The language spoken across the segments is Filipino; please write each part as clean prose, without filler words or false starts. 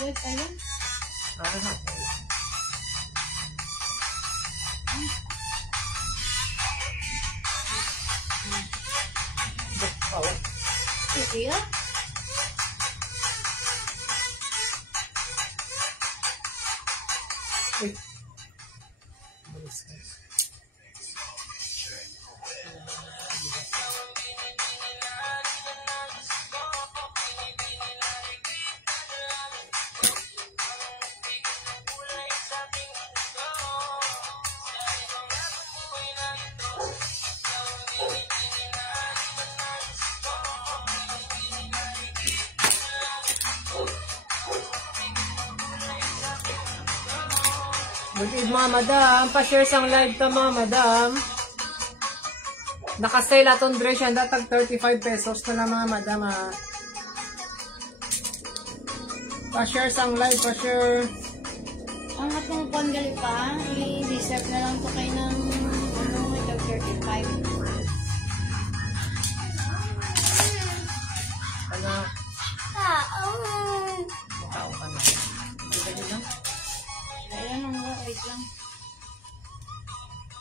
Wait, ayun. Okay, ah. Wait. Good evening mga madam. Pa-share sang live ka mga madam. Nakasale atong dress yan. Datag 35 pesos na lang mga madam ha. Pa-share sang live. Pa-share. Ang atong panggali pa, i-reserve na lang to kayo ng ito 35. Ano? Tao ka na. Dito lang. Ayan lang, wait lang.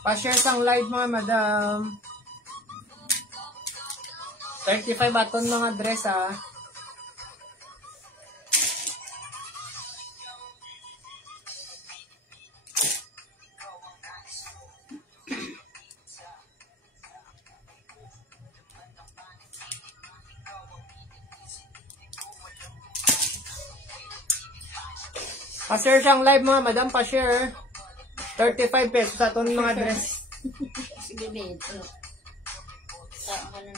Pa-share sang live mga madam. 35 aton mga dress ha. Pa-share siyang live mga madam, pa-share. 35 pesos sa itong mga dress. Sige, dito.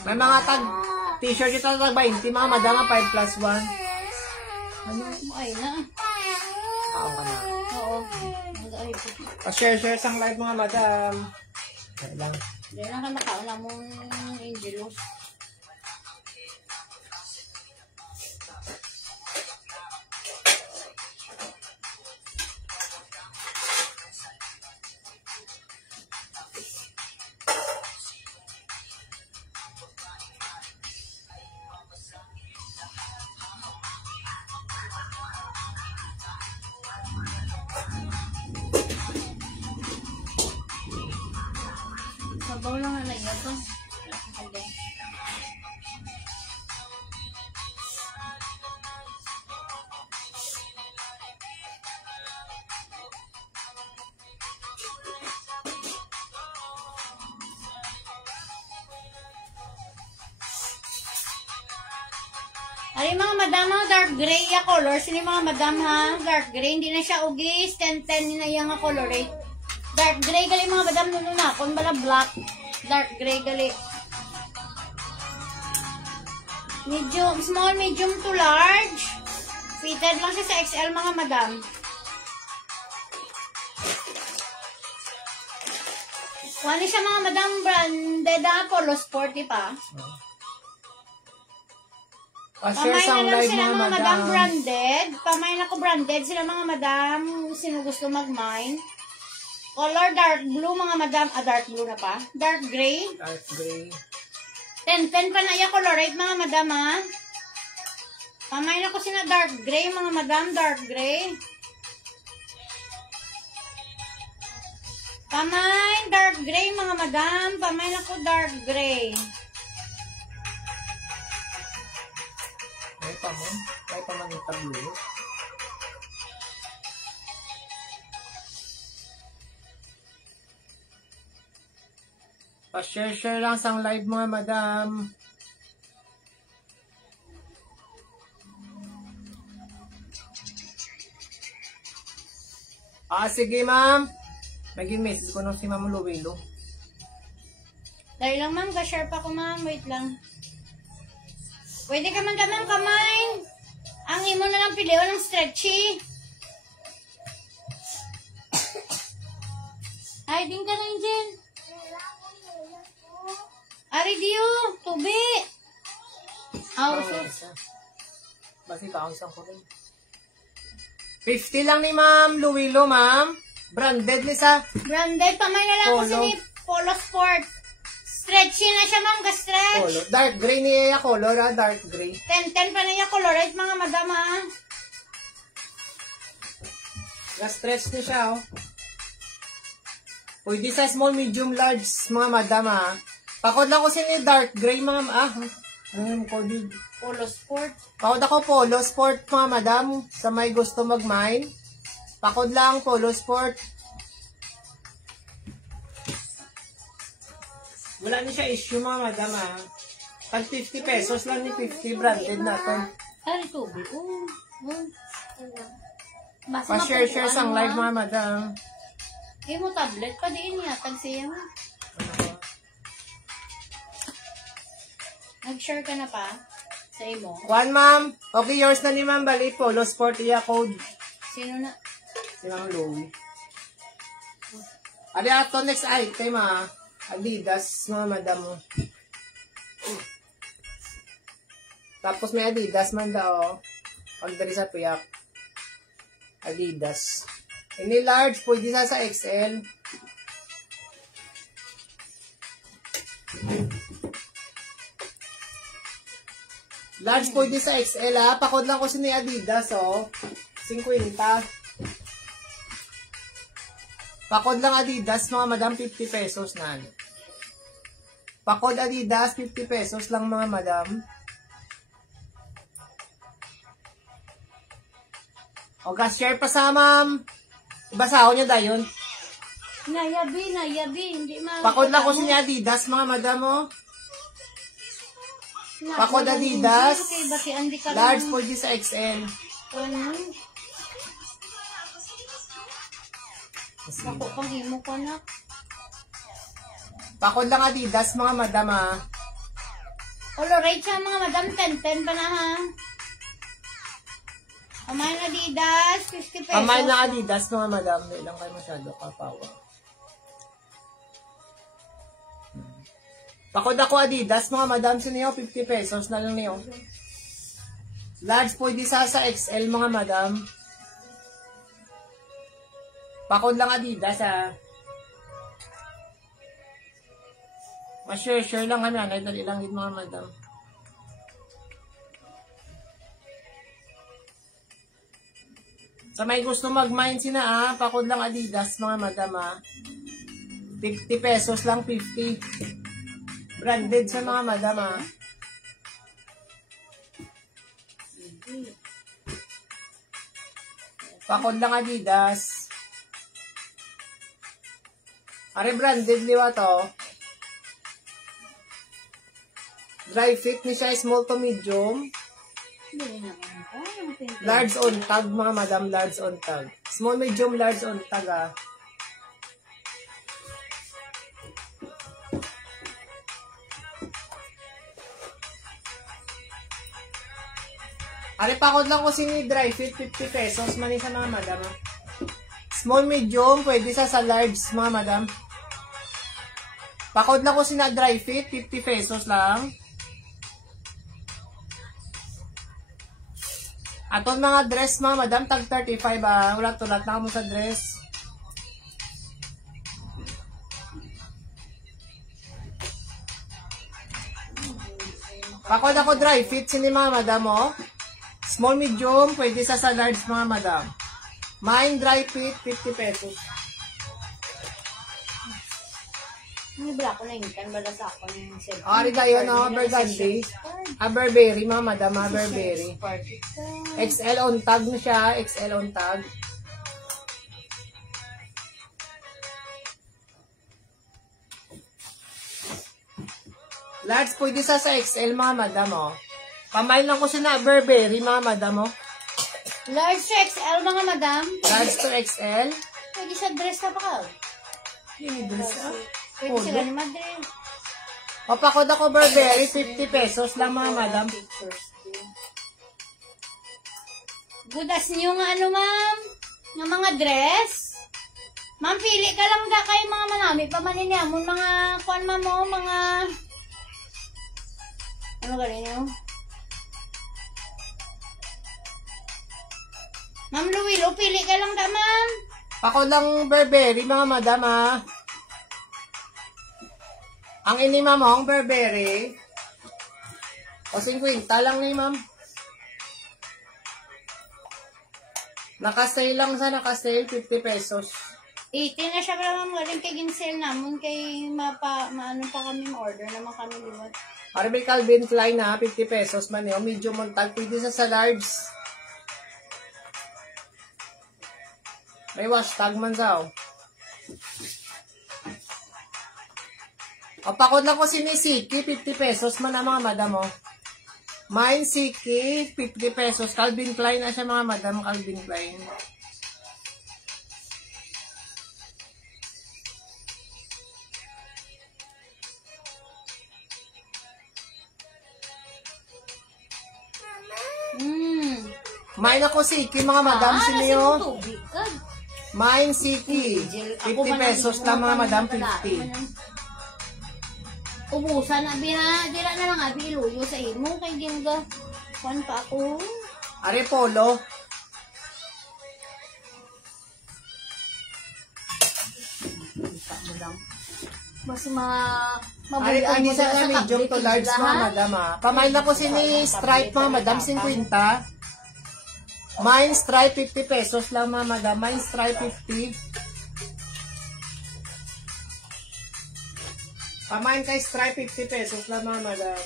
May mga tag t-shirt ito tag 20 mga madam, 5 plus 1. Ano? Ay na. Ako ka na. Oo. Pa-share sang live mga madam. Kaya lang. Dahil lang ka nakaula mong Angelos. Sabaw lang na iya to. Ay mga madam, dark gray ya color. Sino mga madam ha? Dark gray. Hindi na siya ugis. 10-10 na yung color rate. Dark gray gali mga madam nuno na. Kung bala black. Dark gray gali. Medium, small, medium to large. Fitted lang siya sa XL mga madam. Wala siya mga madam branded polo sporty pa. Pa-share sang lang live sila mga madam madam. branded. Pamay na ko branded sila mga madam. Sino gusto mag-mine. Color dark blue mga madam. Dark blue na pa. Dark gray. Dark gray. 10-10 pa na yung color rate mga madam ha. Pamay na ko sila dark gray mga madam. Dark gray. Pamay dark gray mga madam. Pamay na ko dark gray. May pa mo? May pa man yung tablo. Pa-share lang sang live mga madam. Sige ma'am. Naging message ko nung si Ma'am Luwilo. Dahil lang ma'am, ka-share pa ko ma'am. Wait lang. Pwede ka man gamang kamay. Ang imo na lang pilio ng stretchy. Ay, din ka lang dyan. Ari diyo, tubi. Sus. Basi kaunsan ko rin. 50 lang ni Ma'am Luwilo, ma'am. Branded ni sa Branded, pamay na lang ko Polo. si Polo Sport. Stretchy na siya ma'am, ka-stretch. polo. Dark gray niya color, dark gray. 10-10 pa na yung colorate mga madam ha. Na-stretch niya siya, oh. Pwede sa small, medium, large, mga madam, ha. Pakod lang ko ni dark gray, mga, ano yung code? Polo sport. Pakod ako polo sport, mga madam, sa may gusto mag-mine. Pakod lang, polo sport. Wala na siya issue, mga madam, ha. Pag 50 pesos lang ni 50, branded na to. Ay, tubig. Pa-share sang live, mga madam. Eh mo tablet pa din niya. Tagsiya mo. Nag-share ka na pa? Sa imo? One, ma'am. Okay, yours na ni ma'am. Bali, polo sport iya code. Sino na? Si ma'am Louie. Adi ato next item, ha. Adidas, mga madam mo. Tapos may Adidas man daw. Pag dari sa piyak. Adidas. Ini large, pwede sa XL. Large pwede sa XL, ha. Pakod lang ko si ni Adidas, oh. 50. Pakod lang Adidas, mga madam, 50 pesos na. Pakod Adidas, 50 pesos lang, mga madam. O, share pa sa ma'am. Ibasahon niya dayon. Nayabi. Hindi ma. Pakod lang ko si ni Adidas, mga madam, oh. Pakod Adidas. Large pwede sa XL. Ako pang himo ko na. Pakod lang Adidas, mga madam, ha. Colorate siya, mga madam. 10 pa na, ha. Pamain Adidas, 50 pesos. Pamain na Adidas, mga madam. Hindi lang kayo masyado kapawa. Pakod ako Adidas, mga madam. Sino 50 pesos na lang niyo. Large pwede sa XL, mga madam. Pakod lang Adidas, ha. Ma-share lang kami. Dali lang yun, mga madam. Sa may gusto mag-mine sina, pakod lang Adidas, mga madam, 50 pesos lang, 50. Branded sa mga madam, Pakod lang Adidas. Are branded liwa to. Dry fit ni siya, small to medium. Large on tag, mga madam, large on tag. Small, medium, large on tag, Ari, pakod lang ko si dry fit, 50 pesos. Mani sa mga madam, Small, medium, pwede sa large, mga madam. Pakod lang ko si dry fit, 50 pesos lang. Aton mga dress, mga madam, tag 35, Wala tulat na mo sa dress. Pakod ako dry fit, sini mga madam, Small, medium, pwede sa large, mga madam. Mine dry fit, 50 pesos. Ano ba ako na inkan? Bala sa ako ng cellphone. Ari kayo, Burgundy. Burberry, mga madam, Burberry. XL on tag na siya, XL on tag. Large pwede sa XL, mga madam, Pamain lang ko siya na Burberry, mga madam, Large to XL, mga madam. Large to XL. Pwede siya dress na pa ka. Hindi dress, Pwede sila ni Madre. Papakod ako Burberry, 50 pesos lang, mga madam. Good as new nga ano, ma'am? Nga mga dress? Ma'am, pili ka lang da kayo mga manami. Pamanin niya mo, mga kuan mo, mga... Ano galing nyo? Ma'am Luwilo, pili ka lang da, ma'am. Pakod lang Burberry, mga madam, Ang ini mamong Burberry. O 50 lang ni ma'am. Naka-sale lang sa naka-sale, 50 pesos. 80 na siya pala ma'am. Galing kay ginsale namon kay maano pa kami order naman kami liwat. Para may Calvin Klein na 50 pesos man yun. Medium montag. Pwede sa large. May washtag man sa O, pakod lang ko si Siki, 50 pesos man na mga madam, oh. Mine Siki, 50 pesos. Calvin Klein na siya mga madam, Calvin Klein. Mine ako Siki, mga madam, sino? Mine Siki, 50 pesos lang mga madam, 50. Ubusan na biha, dira na lang abi iluyo sa imo kay ginga. Kuan pa ako. Are polo. Mas Are ani sa medium to large mga madam ah. Pamain na ko si ni stripe mga madam 50. Mine stripe 50 pesos lang mga madam. Mine stripe 50. Pamain kay stripe 50 pesos lang mga madam.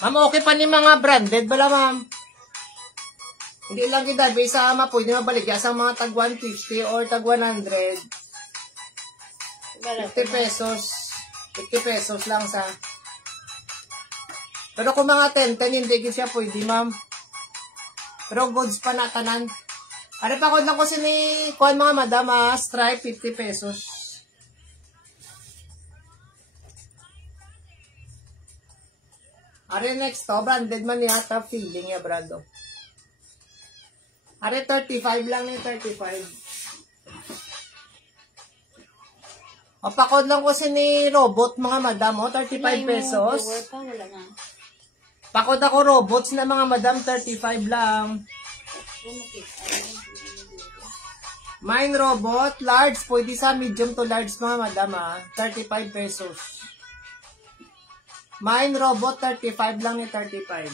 Ma'am, okay pa ni mga branded bala ma'am. Hindi lang kita sa pwede mabalik sa mga tag 150 or tag 100. 50 pesos. 50 pesos lang sa. Pero kung mga 10 hindi siya pwede ma'am. Pero goods pa na tanan. Are pa ko lang ko sini kuan mga madam stripe 50 pesos. Are next to branded man yata feeling ya brado. Are 35 lang ni 35. Mapakod lang ko sini robot mga madam 35 pesos. Wala na. Pakod ako robots na mga madam, 35 lang. Mine robot, large, pwede sa medium to large mga madam 35 pesos. Mine robot, 35 lang ni 35.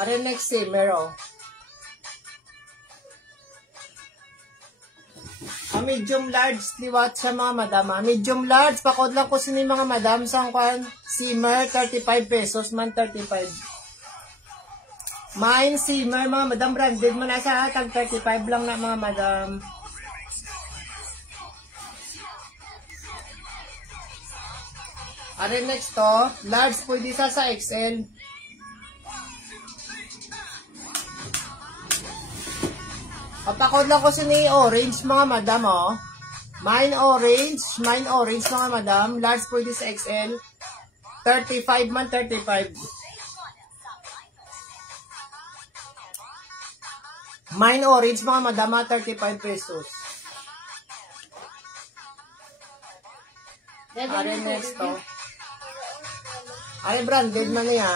Are next simmer medium large, liwat sa mga madam. Medium large, pakod lang ko sini mga madam sa kwan, simmer, 35 pesos man, 35. Mine simmer, mga madam, branded mo na sa tag 35 lang na mga madam. Are next to, large, pwede sa XL. Papakod lang ko sini orange mga madam Mine orange mga madam. Large pwede sa XL. 35 man, 35. Mine orange mga madam 35 pesos. Are next to. Are branded man niya.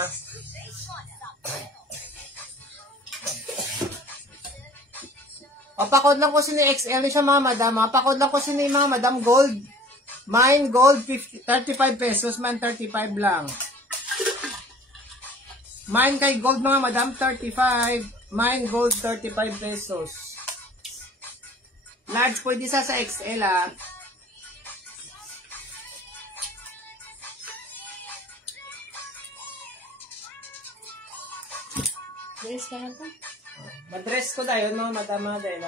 Pakod lang ko sini XL siya mga madam. Pakod lang ko sini mga madam gold. Mine gold 35 pesos man, 35 lang. Mine kay gold mga madam 35. Mine gold 35 pesos. Large pwede sa XL Dress ka na to? Madress ko dayon mga madama dahil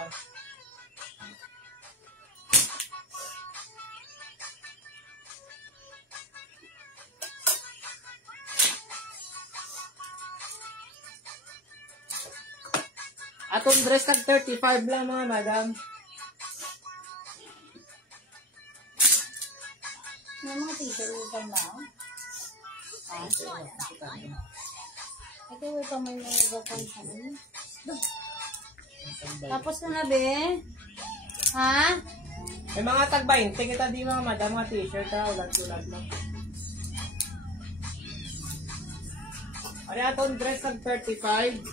atong dress tag 35 lang mga madam. Mga t-shirt ka na. Ito wala pa may nagagawin sa Tapos na be? Ha? May mga tag 20 kita di mga madam mga t-shirt ulat-ulat lang. Ano atong dress tag 35?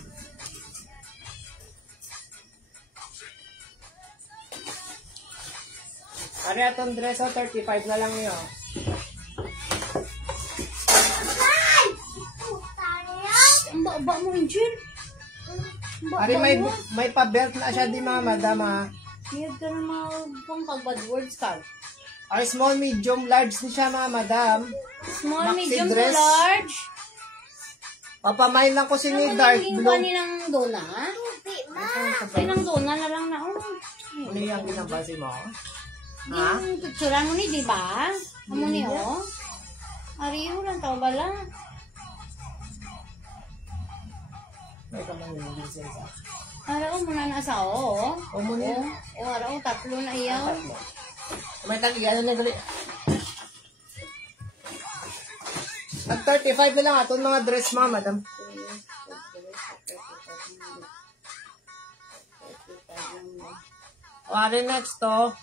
Ari atong dress o 35 na lang niyo. Ang baba mo, Angel. Ari may pa-belt na siya di mga madam ha. Hiyag ka na mga pang-bad words ka. Ay small, medium, large ni siya mga madam. Small, Maxi medium, dress. to large. Papamain lang ko si ni dark Ano blue. nilang dona? Nilang dona na lang na. Ano yung ginabasi mo? Ha? Yung tutsura mo ni, di ba? Amo ni, oh. Ariyo lang tao bala. May kamang yung lisensa. Araw mo na nasa, oh. O mo niya. Oh, araw, tatlo na iyaw. May tag-iyan na gali. At 35 na lang aton mga dress mga madam. O ari next to.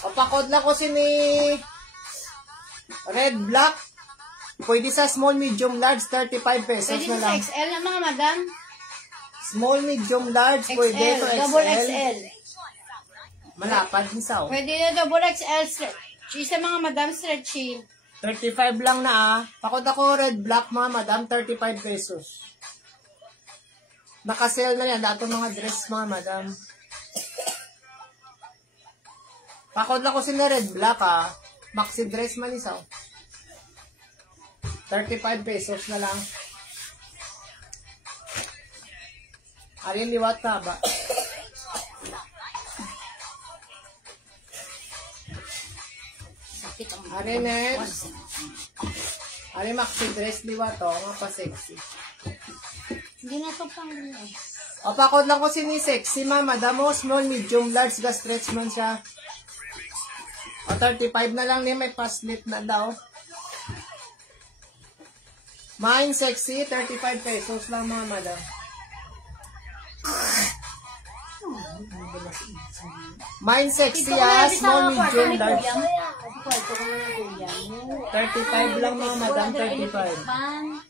Papakod lang ko si ni red black. Pwede sa small, medium, large, 35 pesos Pwede na sa lang. XL na mga madam. Small, medium, large, pwede XL, to double XL. XL. Malapad hisaw. Pwede na double XL stretch. Isa mga madam stretchy. 35 lang na ah. Pakod ako red black mga madam, 35 pesos. Nakasale na yan, dato mga dress mga madam. Pakod lang ko si na red black ah. Maxi dress man isaw. 35 pesos na lang. Ari liwat na ba? Sakit ang Ari next. Ari maxi dress liwat to, nga pa sexy. Hindi na to pang O pakod lang ko si ni sexy mama. Damo small, medium, large, ga stretch man siya. O 35 na lang ni may paslit na daw. Mine sexy, 35 pesos lang mga madam. Mine sexy ah, small, medium, large. 35 lang mga madam, 35.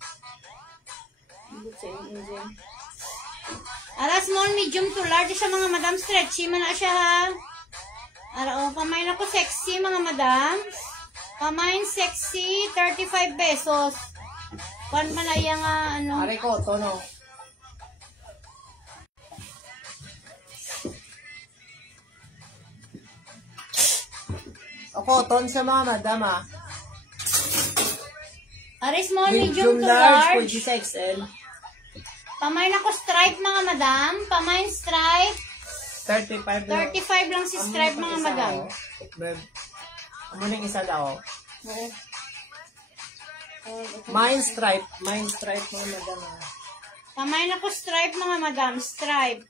Ara, small, medium to large siya mga madam. Stretchy man na siya ha. Ara, oh, pamain ako sexy mga madam. Pamain sexy, 35 pesos. Pan malaya nga, ano. Ari ko, to no. O cotton sa mga madam ah. Ari, small, medium Medium, to large, large. pwede sa XL. Pamain ako stripe mga madam. Pamain stripe. 35 lang. 35 lang si stripe mga madam. Amo ning isa daw. Oo. Mine stripe mga madam ah. Pamain ako stripe mga madam. Stripe.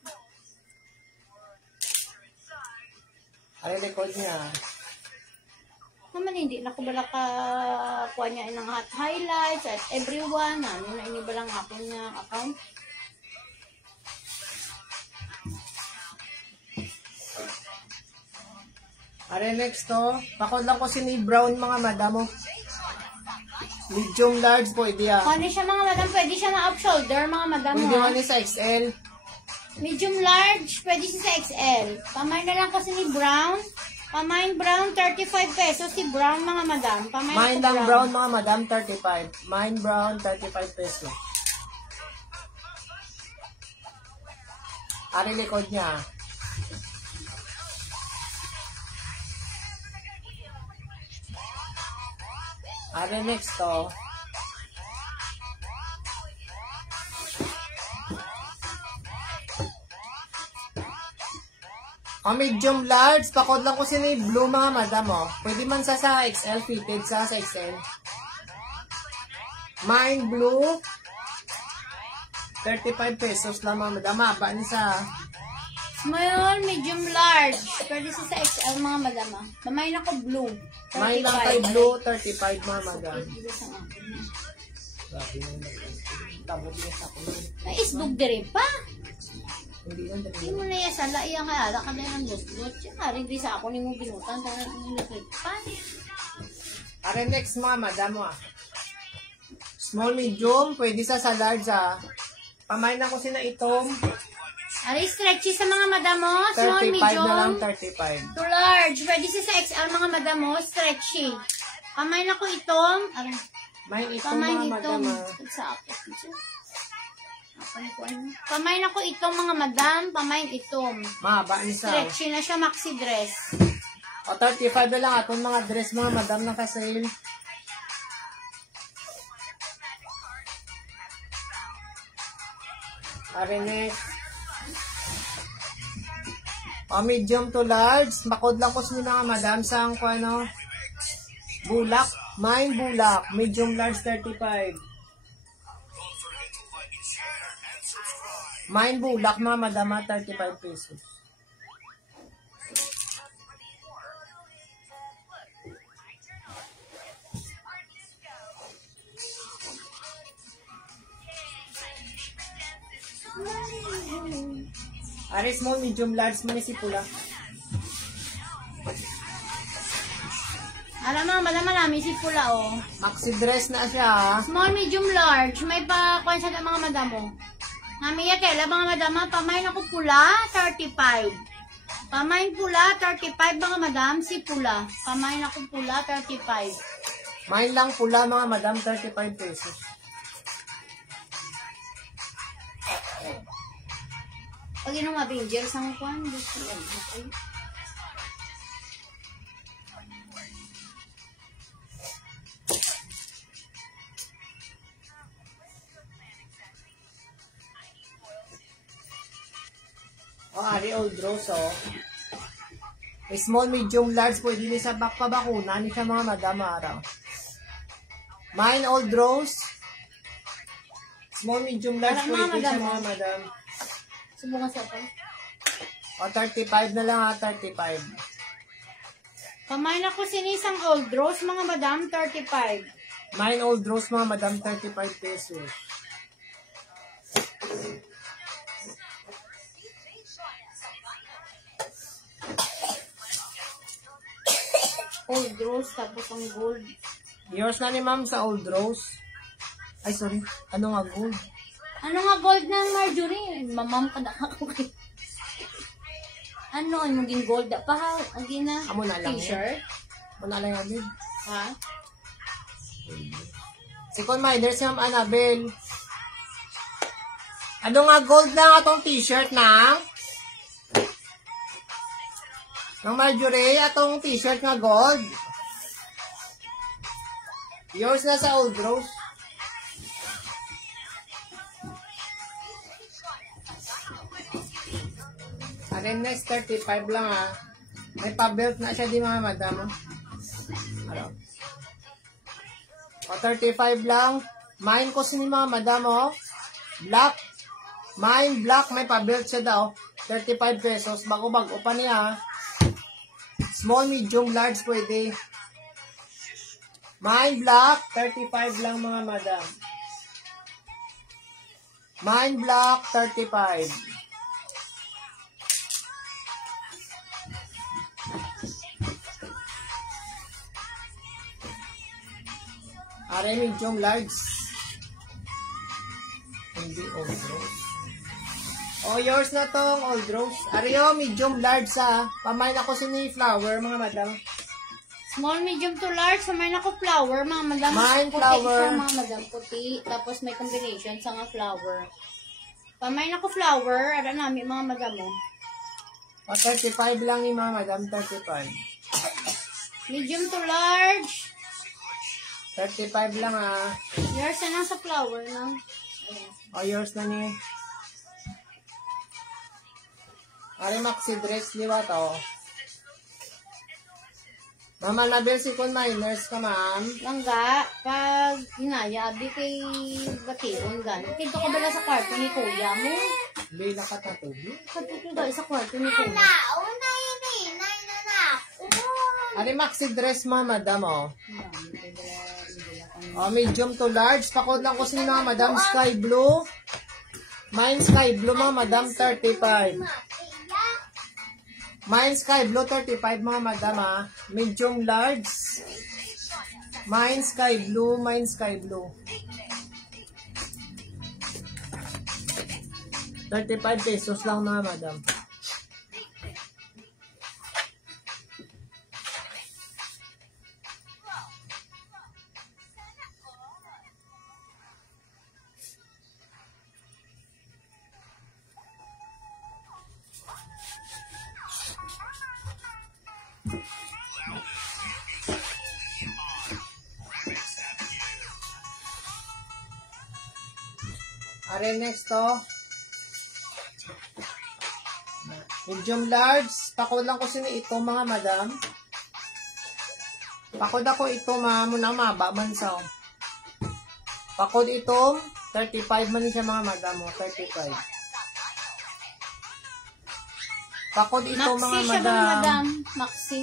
Ari record niya. Naman hindi na ko bala ka kuha niya ng hot highlights at everyone. Ano na ini balang ako niya account. Ari next to. Pakod lang ko si ni brown mga madam. Medium large pwede ah. Kung ano siya mga madam, pwede siya na off shoulder mga madam. Pwede ha? man ni sa XL. Medium large, pwede siya sa XL. Pamain na lang kasi ni brown. Pamain brown, 35 pesos. Si brown mga madam. Pamain Mine ako lang brown mga madam, 35. Mine brown, 35 pesos. Ari likod niya. Ari next to. Medium large, pakod lang ko si ni blue mga madam oh. Pwede man sa XL, fitted sa XL. Mine blue, 35 pesos lang mga madam. Maba ni sa small, medium, large. Pwede siya sa XL mga madam. Pamain ako blue. 35. mine lang kay blue, 35 mga madam. Tabot niya sa ako. Naisbog dire pa. Hindi lang Hindi dali. mo na yan sala. Iyang kaya ka na yung gusgot. Tsaka rin di sa ako ni mo binutan. Tara ng liquid pan. Ari next mga madam ah. Small medium, pwede sa large ah. Pamain ako sina itom. Ari, stretchy sa mga madam mo. Small, 35 medium. na lang, 35. To large. Pwede siya sa XL mga madam mo. Stretchy. Pamain ako itong. Aray. Main itom Pamain mga itong. madam. Sa akin. Pamain ako itong mga madam. Pamain itong. Mahaba ni sa. Stretchy na siya, maxi dress. O 35 na lang atong mga dress mga madam na ka-sale. Ari next. O medium to large. Makod lang ko sa mga madam sa ang ano. Bulak. Mine bulak. Medium large 35. Mine bulak mga madam 35 pesos. Ari small, medium, large, manisi pula. Alam mga madam, marami si pula oh. Maxi dress na siya. Small, medium, large. May pa kung sa mga madam mo. Namiya kaya mga madam, pamain ako pula, 35. Pamain pula, 35 mga madam, si pula. Pamain ako pula, 35. Main lang pula mga madam, 35 pesos. Pag inong mabinger, sang kwan, gusto yan. Okay. O, ari old rose, oh. Small, medium, large, pwede ni sa bakpabakuna ni sa mga madam araw. Mine old rose. Small, medium, large, Parang pwede sa madam. mga madam. Subukan sa pa. O, 35 na lang ha, 35. Pamain ako sinisang old rose, mga madam, 35. Mine old rose, mga madam, 35 pesos. Old rose, tapos ang gold. Yours na ni ma'am sa old rose. Ay, sorry. Ano nga gold? Ano nga gold ng Marjorie? Mamam ka na ako kay. Ano, ang maging gold pa ha? Ang gina Amo na lang. t-shirt? Amo na lang yan. Ha? Second miner si Ma'am Annabel. Ano nga gold na atong t-shirt na? Ng Marjorie, atong t-shirt nga gold. Yours na sa old rose. Arin next 35 lang ha. May pa-belt na siya di mga madam. Ano? O 35 lang. Mine ko sini mga madam oh. Black. Mine black. May pa-belt siya daw. 35 pesos. Bago-bago pa niya ha. Small, medium, large pwede. Mine black. 35 lang mga madam. Mine black. 35. Are medium large. Hindi old rose. Oh, yours na tong old rose. Are medium large sa. Pamain ako sini flower mga madam. Small, medium to large. Pamain ako flower, mga madam. Mine puti flower. siya, mga madam. Puti. Tapos may combination sa nga flower. Pamain ako flower. Ara namin mga madam mo. O 35 lang ni mga madam. 35. Medium to large. 35 lang ah. Yours na lang sa flower ng. O yours na ni. Are maxi dress liwa to. Mama Nabel si kun miners ka ma'am. Langga, pag hinayabi kay Batiron gano'n. Kito ka bala sa kwarto ni Kuya mo? Bila ka tatubi. Kito ka sa kwarto ni Kuya. Are maxi dress mga madam oh. Oh, medium to large. Pakod lang ko sa mga madam sky blue. Mine sky blue mga madam 35. Mine sky blue 35 mga madam ah. Medium large. Mine sky blue, mine sky blue. 35 pesos lang mga madam. Are next to. Medium large. Pakod lang ko sini ito mga madam. Pakod ako ito muna mabaman sa. Pakod itong 35 man siya mga madam. 35. Pakod ito Maxi mga siya madam. mga madam. Maxi.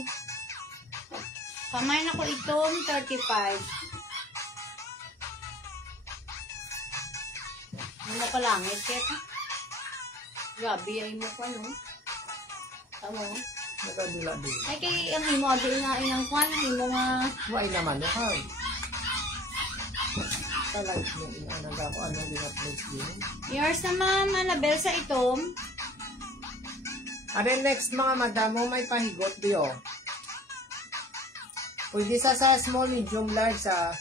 Pamain ako itong 35. Ano pa langit, Kek? Grabe, ay mo pa, no? Tama mo? Nagkadula-dula. Ay, kay ang imo, adi nga inang kwan, imo nga... Why naman, no? Hi. Talag mo inanag ako anong gina-place din. Yours na ma'am, Annabelle sa itom. Are next mga madam mo may pahigot diyo. Pwede sa small, medium, large sa...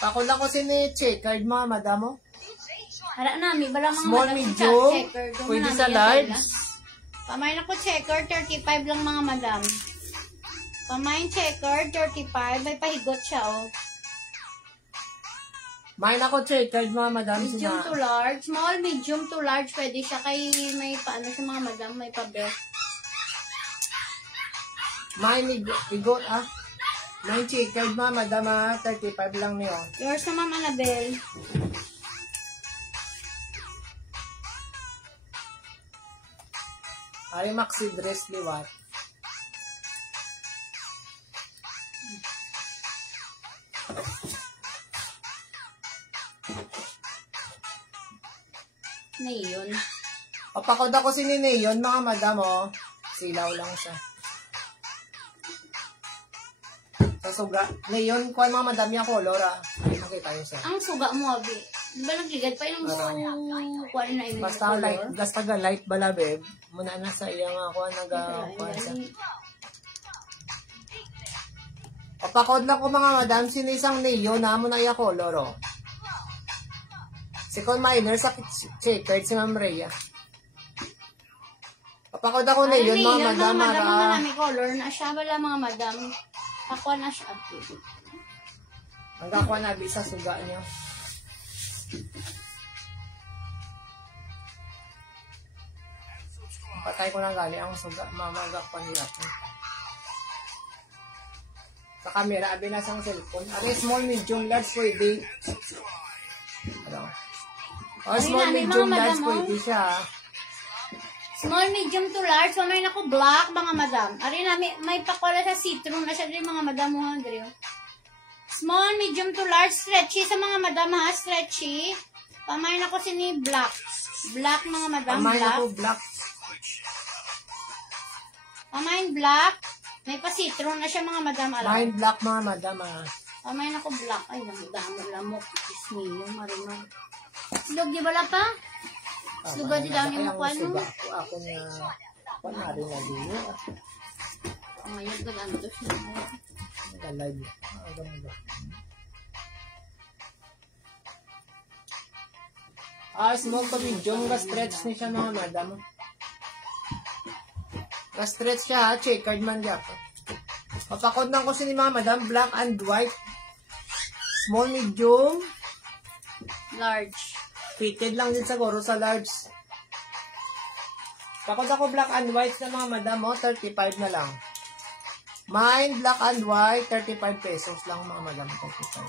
Pakod lang ko sini-check card mga madam mo. Hala nami, bala mga Small, madam medium, checker. pwede sa large. Pamain ako checker, 35 lang mga madam. Pamain checker, 35. May pahigot siya, oh. Main ako check card mga madam. Medium to large. Small, medium to large. Pwede siya kay may paano siya mga madam. May pa-best. Main igot ah. Main check card mga madam ah. 35 lang niyo. Yours na ma'am Annabelle. Ari maxi dress liwat. Neon. Papakod ako si Neon mga madam oh. Silaw lang siya. Sa suga. Neon kuha mga madam niya color ah. Ay makita niyo siya. Ang suga mo, abi. Di ba nagligad pa yung kuha na yung Basta light, basta ga light bala babe. Muna na sa iya nga kuha kuha siya. Papakod lang ko mga madam sinisang Neon na mo na iya color oh. Second minor sa checkered si Ma'am Rhea. Papakod ako na yun, mga madam. Mga madam, mga nami color na siya. Wala mga madam. Ako na siya. Hanggang ko na bisa suga niya. Patay ko na gali ang suga. Mamagak pa nila. Sa camera, abi na sang cellphone. Ari, small, medium, large, pwede. Ano? Oh, small, medium, large, pwede siya. Small, medium to large. So, may naku black, mga madam. Ari na, may pakola sa citron na siya din, mga madam mo, Andrew. Small, medium to large, stretchy sa mga madam, ha? Stretchy. Pamain ako sini black. Black, mga madam, Pamain black. ako black. Pamain black. May pa citron na siya, mga madam, alam. Pamain black, mga madam, ah. Pamain ako black. Ay, damo lamok. Ismiyo, marino. Silog, di bala pa? Suga di daw ni mo kuha no? Ako na panari na din. Ngayon ka ganito siya. Nag-live. Small to medium. Ga-stretch ni siya mga madam. Ga-stretch siya. Checkered man siya. Papakod lang ko siya ni mga madam. Black and white. Small, medium. Large. Fitted lang din siguro sa large. Pakod ako black and white na mga madam mo, 35 na lang. Mine, black and white, 35 pesos lang mga madam, 35.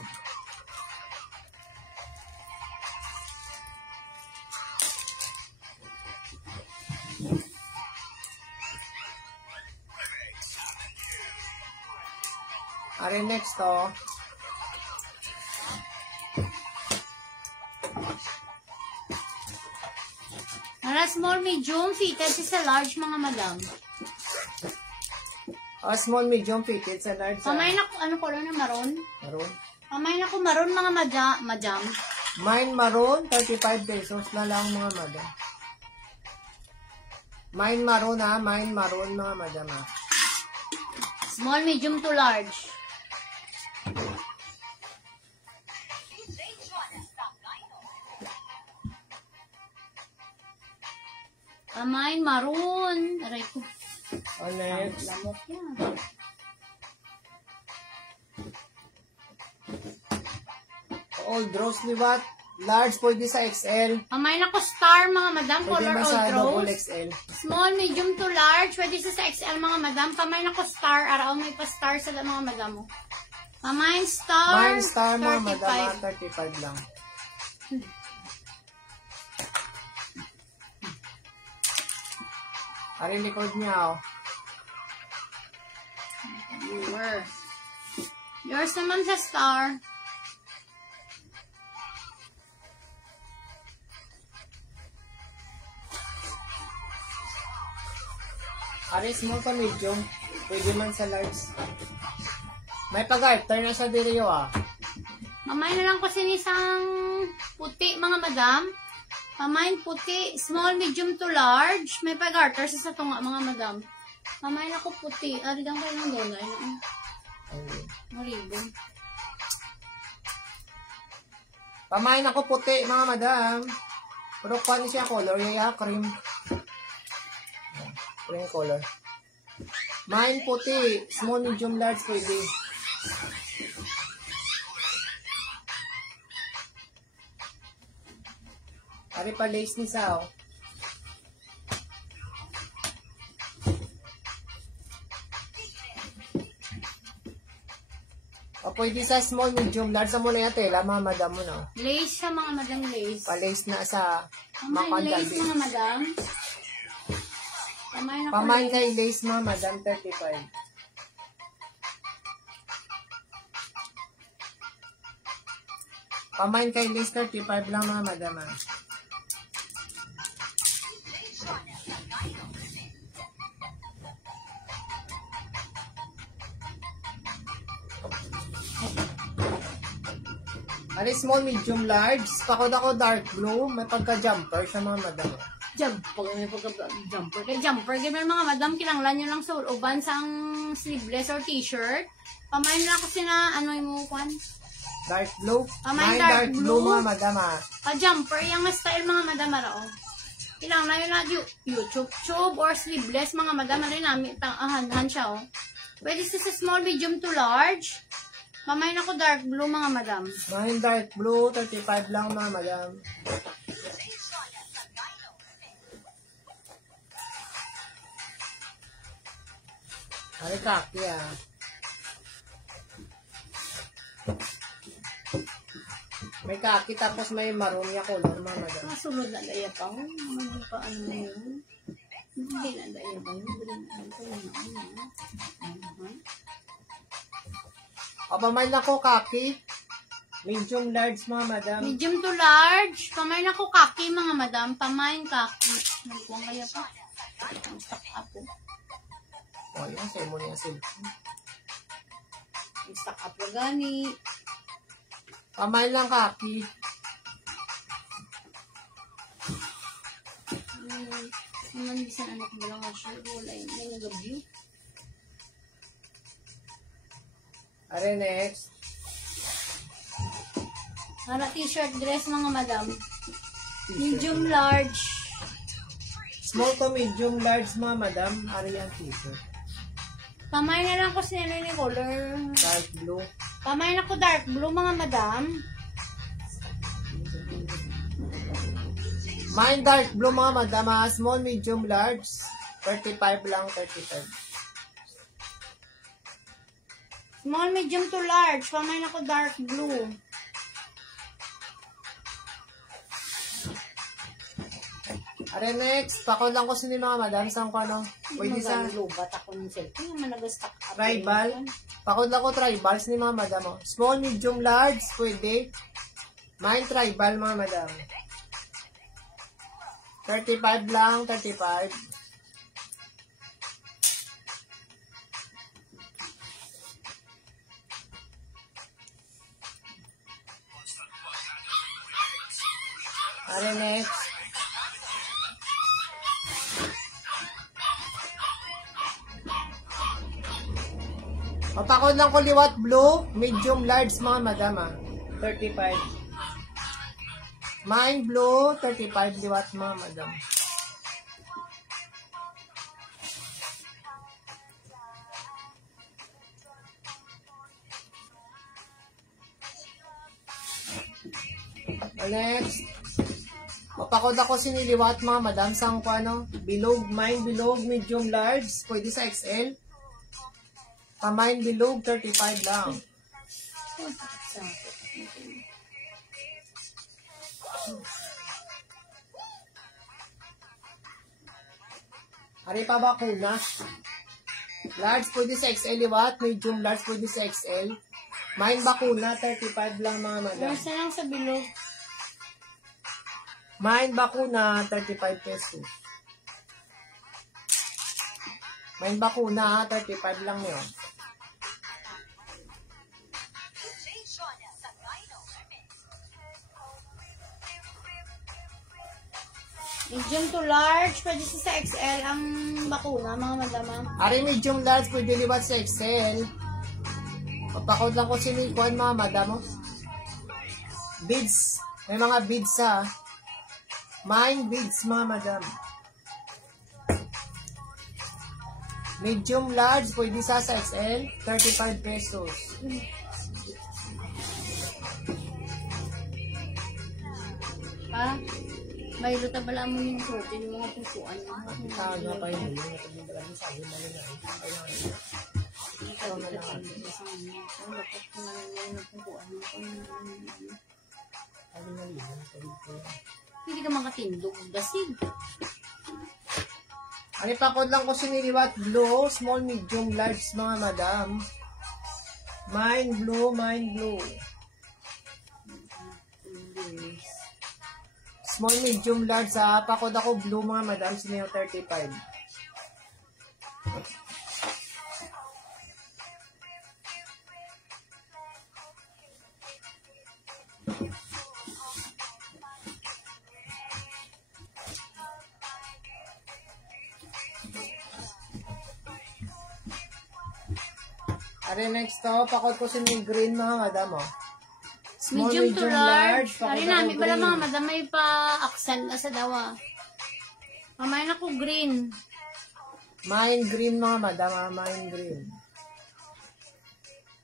Are next oh. Para small, medium, fitted siya sa large, mga madam. Small, medium, fitted sa large. Pamain ako, ano color na maroon? Maroon. Pamain ako maroon, mga madam. Mine maroon, 35 pesos na lang mga madam. Mine maroon ha, mine maroon mga madam ha. Small, medium to large. Mine maroon. Aray ko. Oh, next. Lamok yan. Old rose ni what? Large pwede sa XL. Mine ako star mga madam. Pwede Color ba old sa double rose. XL? Small, medium to large. Pwede sa XL mga madam. Pamain ako star. Araw may pa star sa mga madam mo. Pamain star. Mine star mga madam ha, 35. 35 lang. Ari likod niya oh. Viewer. Yours naman sa star. Ari small ka medium. Pwede man sa large. May pag-after na sa diriyo ah. Mamay na lang kasi isang puti mga madam. Mamay puti, small, medium to large. May pag-garter sa tunga mga madam. Mamay na ko puti. Ari lang kayo ng donay. Maribon. Pamain ako puti mga madam. Pero kung siya color, yaya cream. Cream color. Mine puti. Small, medium, large pwede. Ari pa lace ni Sao. O pwede sa small, medium, large. Sa mo na yate. Lama madam mo na. Lace sa mga madam lace. Pa-lace na sa Mamay lace makandal. mga madam. Mamay na ko Pamain lace. kay lace mga madam 35. Pamain kay lace 35 lang mga madam. Ah. Ari small, medium, large. Pakod ako dark blue. May pagka-jumper sa mga madam. Jumper, may pagka-jumper. Kay jumper, ganyan mga madam, kinanglan nyo lang sa uban sa sleeveless or t-shirt. Pamain na kasi na, ano yung mukuan? Dark blue. Pamain Mine dark dark blue blue. mga madam. Ah. Pa-jumper, yung style mga madam, araw. Kinanglan yun na YouTube tube or sleeveless mga madam, rin namin, han siya, oh. Pwede sa small, medium to large. Pamain ako dark blue mga madam. Mine dark blue, 35 lang mga madam. Ari kaki ah. May kaki tapos may maroon ya color mga madam. Kasunod na daya pa, oh. Ano pa, ano na yun? Hindi na daya pa yun. Hindi na daya pa yun. O pamain ako kaki. Medium large mga madam. Medium to large. Pamain ako kaki mga madam. Pamain kaki. Nagkuhan kaya pa. Ang stock up po. O yan, sa'yo mo niya silk. Ang stock up po gani. Pamain lang kaki. Naman bisan anak mo lang ako. Wala yun. May nag-view. Are next. Para t-shirt dress mga madam. Medium large. Small to medium large mga madam. Are yan t-shirt. Pamain na lang ko sinilo ni color. Dark blue. Pamain ako dark blue mga madam. Mine dark blue mga madam. Ah. Small, medium, large. 35 lang, 35. Small, medium to large. Pamain ako dark blue. Are next. Pakod lang ko sini mga madam. Saan ko ano? Pwede sa lubat ako ng cellphone. Yung manag-stock up. tribal. Pakod lang ko tribals ni mga madam. Oh. Small, medium, large. Pwede. Mine tribal mga madam. 35 lang, 35. Are next. Papakod lang ko liwat blue, medium large mga madam 35. Mine blue, 35 liwat mga madam. Next. Papakod ako siniliwat mga madam sang ano, bilog, mine bilog, medium large, pwede sa XL. Pamain bilog, 35 lang. Hari pa bakuna. Large pwede sa XL liwat, medium large pwede sa XL. Mine bakuna, 35 lang mga madam. Nasa lang sa bilog. Mine bakuna, 35 pesos. Mine bakuna, 35 lang yun. Medium to large, pwede sa XL ang bakuna, mga madama. Ari medium large, pwede liwat sa XL. Papakod lang ko sinikuan mga madam. Beads. May mga beads ha. Mine beads mga madam. Medium large, pwede sa XL. 35 pesos. Pa? May luta bala mo yung protein, yung mga pupuan mo. Taga pa yun. Sabi mo na. Ikaw na lang. Dapat ko na lang yung pupuan mo. Hindi ka makatindog. Dasig. Ano pakod lang ko siniliwat blue, small, medium, large mga madam. Mine blue, mine blue. Small, medium, large ha. Pakod ako blue mga madam, siniyo 35. Are next to, pakod ko siniyo green mga madam Medium to large. Ari namin pala mga madam, may pa-aksan na sa dawa. Mamayin ako green. Mine green mga madam, mine green.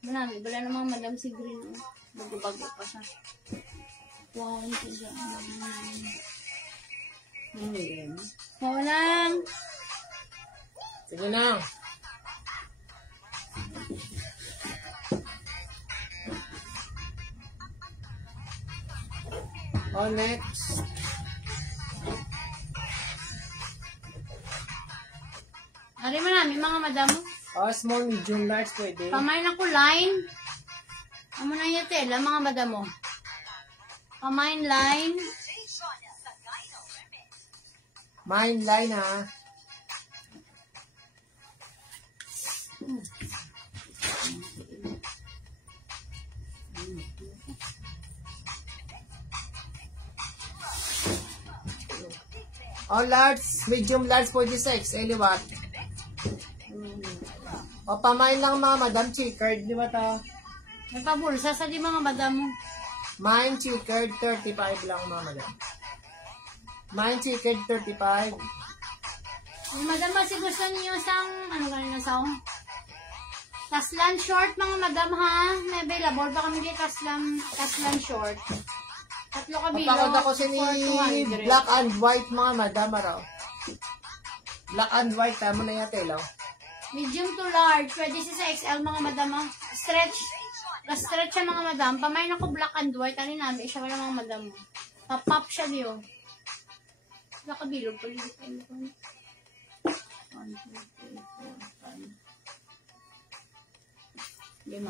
Marami, wala na mga madam si green. Bago-bago pa siya. Wow, ito dyan. Wala. Sige na. Oh, next. Ari marami mga madam. Oh, small, medium, large pwede. Pamain ako line. Amo na yung tela mga madam mo. Pamain line. Mine line ha. Oh, large, medium, large pwede sa XL, liwat. O, pamain lang mga madam, checkered, di ba ta? May pabulsa sa di mga madam mo. Mine checkered, 35 lang mga madam. Mine checkered, 35. Madam, kasi gusto niyo sang, ano kanina sang? Taslan short mga madam ha. May available pa kami dito taslan short. Tatlo ka bilo. Papakot ako sa ni black and white mga madam araw. Black and white, tamo na yung telaw. Medium to large. Pwede siya sa XL mga madam ha. Stretch. Stretch siya mga madam. Pamain ako black and white. Ano namin? Siya wala mga madam. Papap siya diyo. Black ka bilog. Paligit tayo. 1, 2, 3, 4, 5. 5.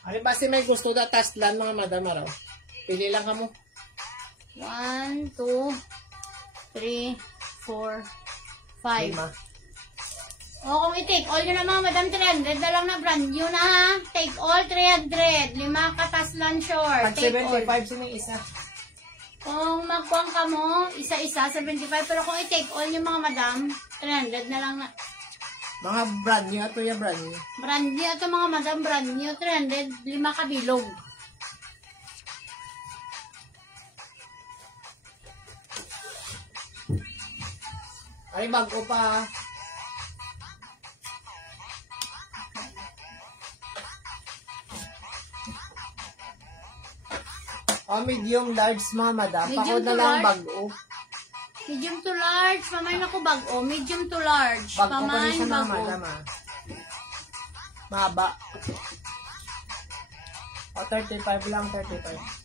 Ano ba si may gusto na taslan mga madam araw? Pili lang ka mo. 1, 2, 3, 4, 5. O kung i-take all yun na mga madam, 300 na lang na brand new na ha. Take all, 300. 5 katas lang short. Pag Take all. 75 sino yung isa? Kung magkuang ka mo, isa-isa, 75. Pero kung i-take all yung mga madam, 300 na lang na. Mga brand new, ato yung brand new. Brand new ito mga madam, brand new. 300, 5 kabilog. Ay, bago pa. Medium large mga madam. Medium Pakod na to lang large. bago. Medium to large. Pamain ako bago. Medium to large. Bago pa rin Pamain siya mga bago. madam ah. Mahaba. O, 35 lang, 35.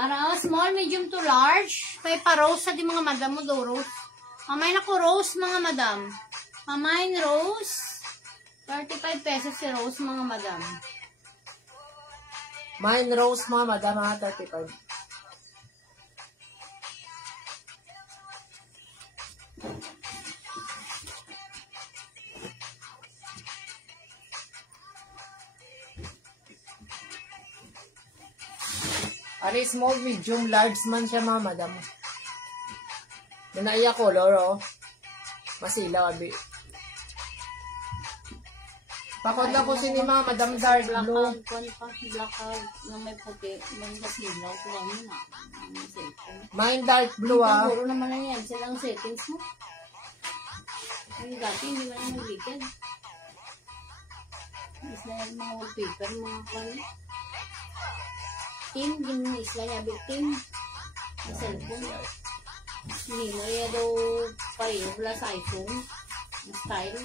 Araw, small, medium to large. May pa-rose sa di mga madam mo do, rose. Pamain ako rose mga madam. Pamain rose. 35 pesos si rose mga madam. Mine rose mga madam, mga 35. Ari, small, medium, large man siya mga madam. Nanaiya color, oh. Masilaw, abi. Pakod lang ko sini mga madam dark blue. Black out na may puti. May kasilaw. Kulang mo na. May cellphone. Mine dark blue, ah. Siguro naman na yan. Silang settings mo. Ay, dati hindi mo na mag-weekend. Isla yung mga wallpaper, mga kanya. Team, din mo isla niya, team. Ang cellphone. Hindi mo yan daw pareho wala sa iPhone. Ang style.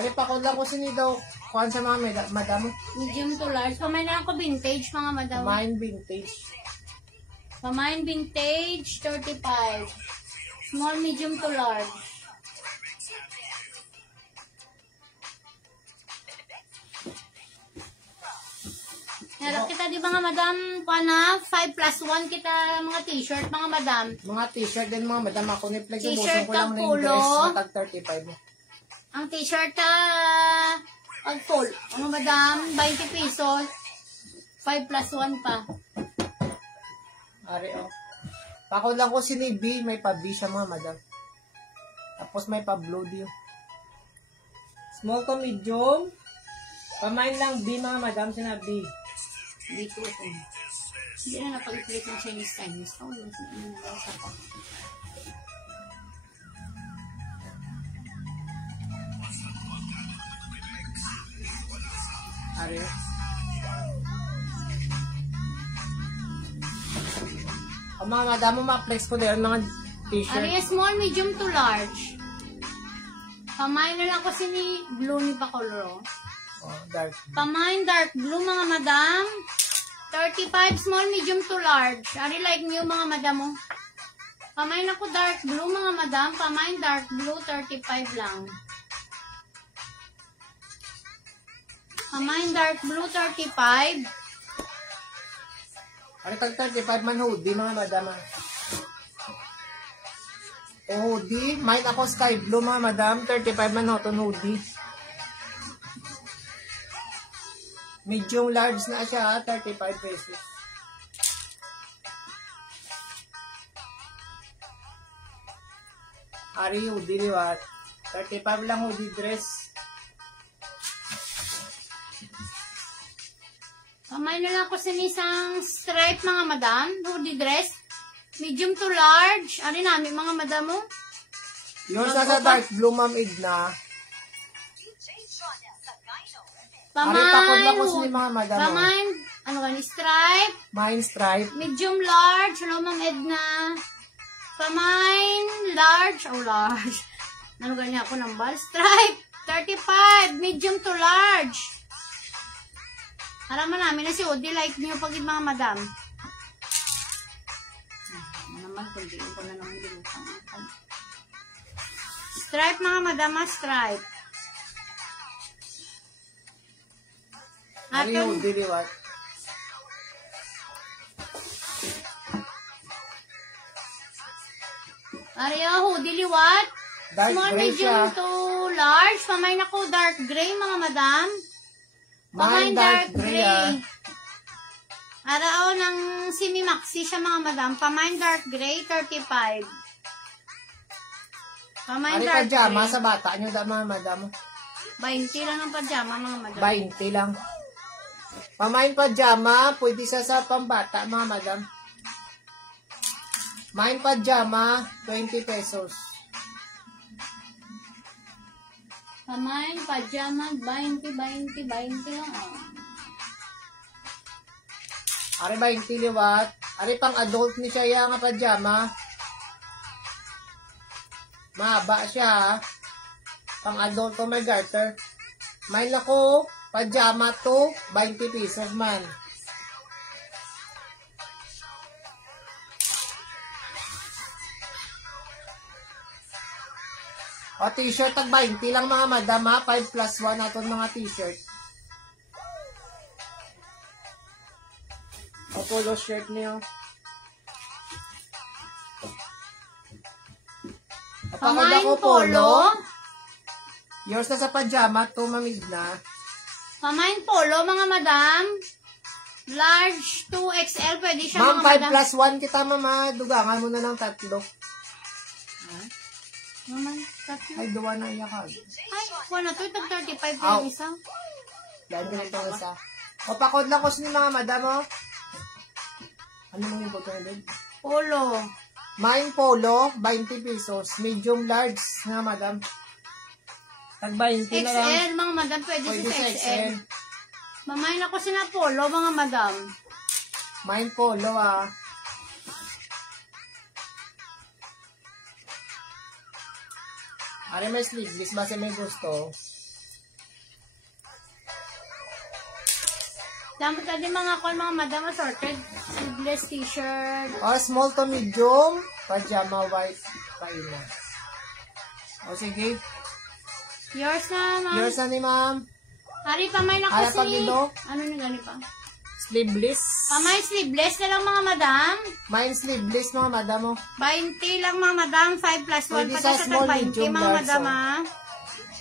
Ari, pakod lang ko sini daw. Kuhan sa mga madam. Medium to large. Pamain na ako vintage, mga madam. Mine vintage. Pamain vintage, 35. Small, medium to large. Harap kita di mga madam, pana 5 plus 1 kita mga t-shirt mga madam. Mga t-shirt din mga madam. Ako ni Flex. T-shirt Ko lang ang na yung dress. polo. Matag 35. Ang t-shirt pag full, mga madam, 20 pesos. 5 plus 1 pa. Ari, oh. Pakod lang ko sini B. May pa B siya mga madam. Tapos may pa blue din. Small to medium. Pamain lang B mga madam. Sina B. Dito ako. Hindi na napag-click ng Chinese. Oh, yung sa pa. Ari. Ang mga madam mo ma-flex ko din mga t-shirt. Ari, small, medium to large. Pamain na lang kasi ni blue ni Bacolor. Oh, dark. Pamain dark blue mga madam. 35 small, medium to large. Ari, like new mga madam mo. Pamain ako dark blue mga madam. Pamain dark blue, 35 lang. Pamain dark blue, 35. Ari, tag 35 man hoodie mga madam. Oh, hoodie. Mine ako sky blue mga madam. 35 man hoton hoodie. Medium large na siya, 35 pesos. Ari, hoodie liwat. 35 lang hoodie dress. Pamain na lang ako sa isang stripe mga madam. Hoodie dress. Medium to large. Ari namin mga madam mo. Yung sa dark blue, Ma'am Edna. Ari, pakod lang ko sa mga madam. Pamain, ano ka ni stripe. Mine stripe. Medium large. Hello, Ma'am Edna. Pamain large. Oh, large. Ano ganyan ako ng ball? Stripe. 35. Medium to large. Haraman namin na si Odi. Like niyo pag mga madam. naman, kundi ko na naman ginutang. Stripe mga madam, stripe. Ari Aton, hoodie liwat. Ariya, hoodie liwat. Dark Small, gray medium siya. to large. Pamay na ko, dark gray mga madam. Pamay Mine dark dark gray ah. gray. Arao ng Simi Maxi siya mga madam. Pamay dark gray, 35. Pamay Ari dark pajama gray. sa bata nyo da mga madam. 20 lang ang pajama mga madam. 20 lang. Pamain pajama, pwede sa pambata mga madam. Main pajama, 20 pesos. Pamay pajama, 20 lang. Oh. Ari 20 liwat. Ari pang adult ni siya yung pajama. Mahaba siya. Pang adult to may garter. May lako, pajama to, 20 pesos man. O t-shirt tag 20 lang mga madam ha. 5 plus 1 aton mga t-shirt. O polo shirt niyo. Kapag Pamay ako polo. yours na sa pajama to mamid na. Pamay polo mga madam. Large 2XL, pwede siya Ma'am, mga 5 madam. plus 1 kita mama. Dugangan mo na ng tatlo. Naman, tatlo. Ay, duwa na iya ka. Ay, wala to. Itag 35 Aw. yung isa. Dahil ganito ang isa. O pakod lang ko ni mga madam o. Ano mo yung button din? Polo. Mine polo, 20 pesos. Medium large nga madam. Tag 20 na lang. XL, mga madam. Pwede Pwede sa sa XL. XL. Mamayin ako sina polo, mga madam. Mine polo ah. Ari may sleeveless base may gusto. Dapat tadi mga kon mga madam assorted. Sleeveless t-shirt. O small to medium, pajama white paina. O sige, Yours na, ma'am. yours na ni ma'am. Ari, pamay na Ara, kasi. pagilo. Ano na gani pa? Sleeveless. Pamay sleeveless na lang mga madam. Mine sleeveless mga madam oh. 20 lang mga madam. 5 plus 1 Pwede pati sa sa small, tag 20 medium, mga large, madam oh. ha.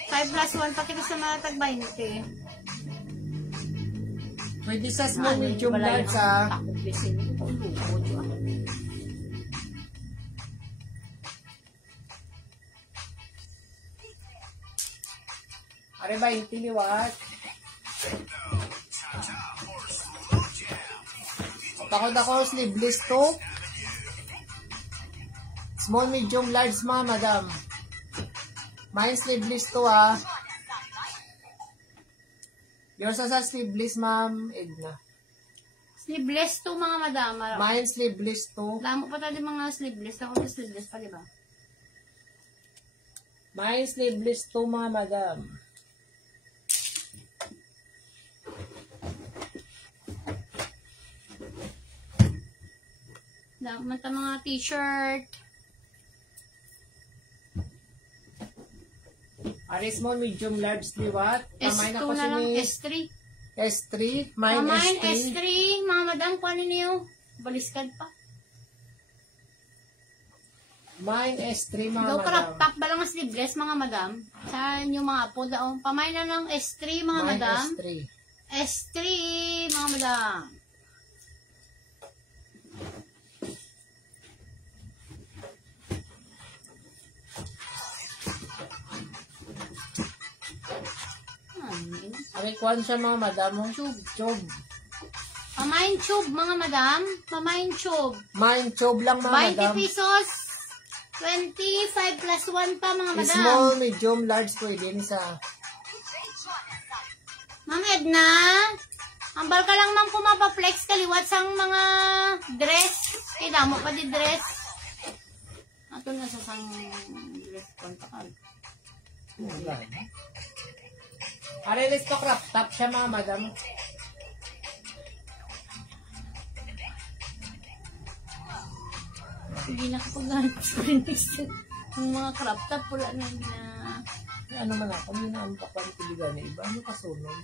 5 plus 1 pati sa mga tag 20. Pwede sa small, medium, large ah. Ako busy nito. Lukod yun. Ari 20 liwat. Pakod ako sleeveless to. Small, medium, large mga madam. Mine sleeveless to ah. Yours na sa sleeveless ma'am Edna. Sleeveless to mga madam. Mine sleeveless to. Lamo pa tayo mga sleeveless. Ako sa sleeveless pa, di ba? Mine sleeveless to mga madam. Lamo ta mga t-shirt. Ari small, medium, large liwat. Kamay na S2 ko na lang. si S3. S3. Mine Mine S3. S3. Mga madam, kung ano niyo? Baliskad pa. Mine S3 mga Daw madam. crop top ba lang ang sleeveless mga madam? Sa inyong mga po daw. Pamay na ng S3 mga Mine madam. S3. S3 mga madam. Ari kwan siya mga madam. Tube. Tube. Pamain tube mga madam. Pamain tube. Mine tube lang mga 20 madam. pesos. 25 plus 1 pa mga madam. Small, medium, large pwede ni sa. Ma'am Edna, ambal ka lang ma'am pumapaflex kaliwat sang mga dress. Kaya mo pa di dress. Ato na sa sang dress kontakal. Ari listo crop top siya mga madam. Hindi nakapag-ganap screen text. Yung mga crop top, wala na Ano man ako, hindi na ang papalipigan na iba. Ano kasunod?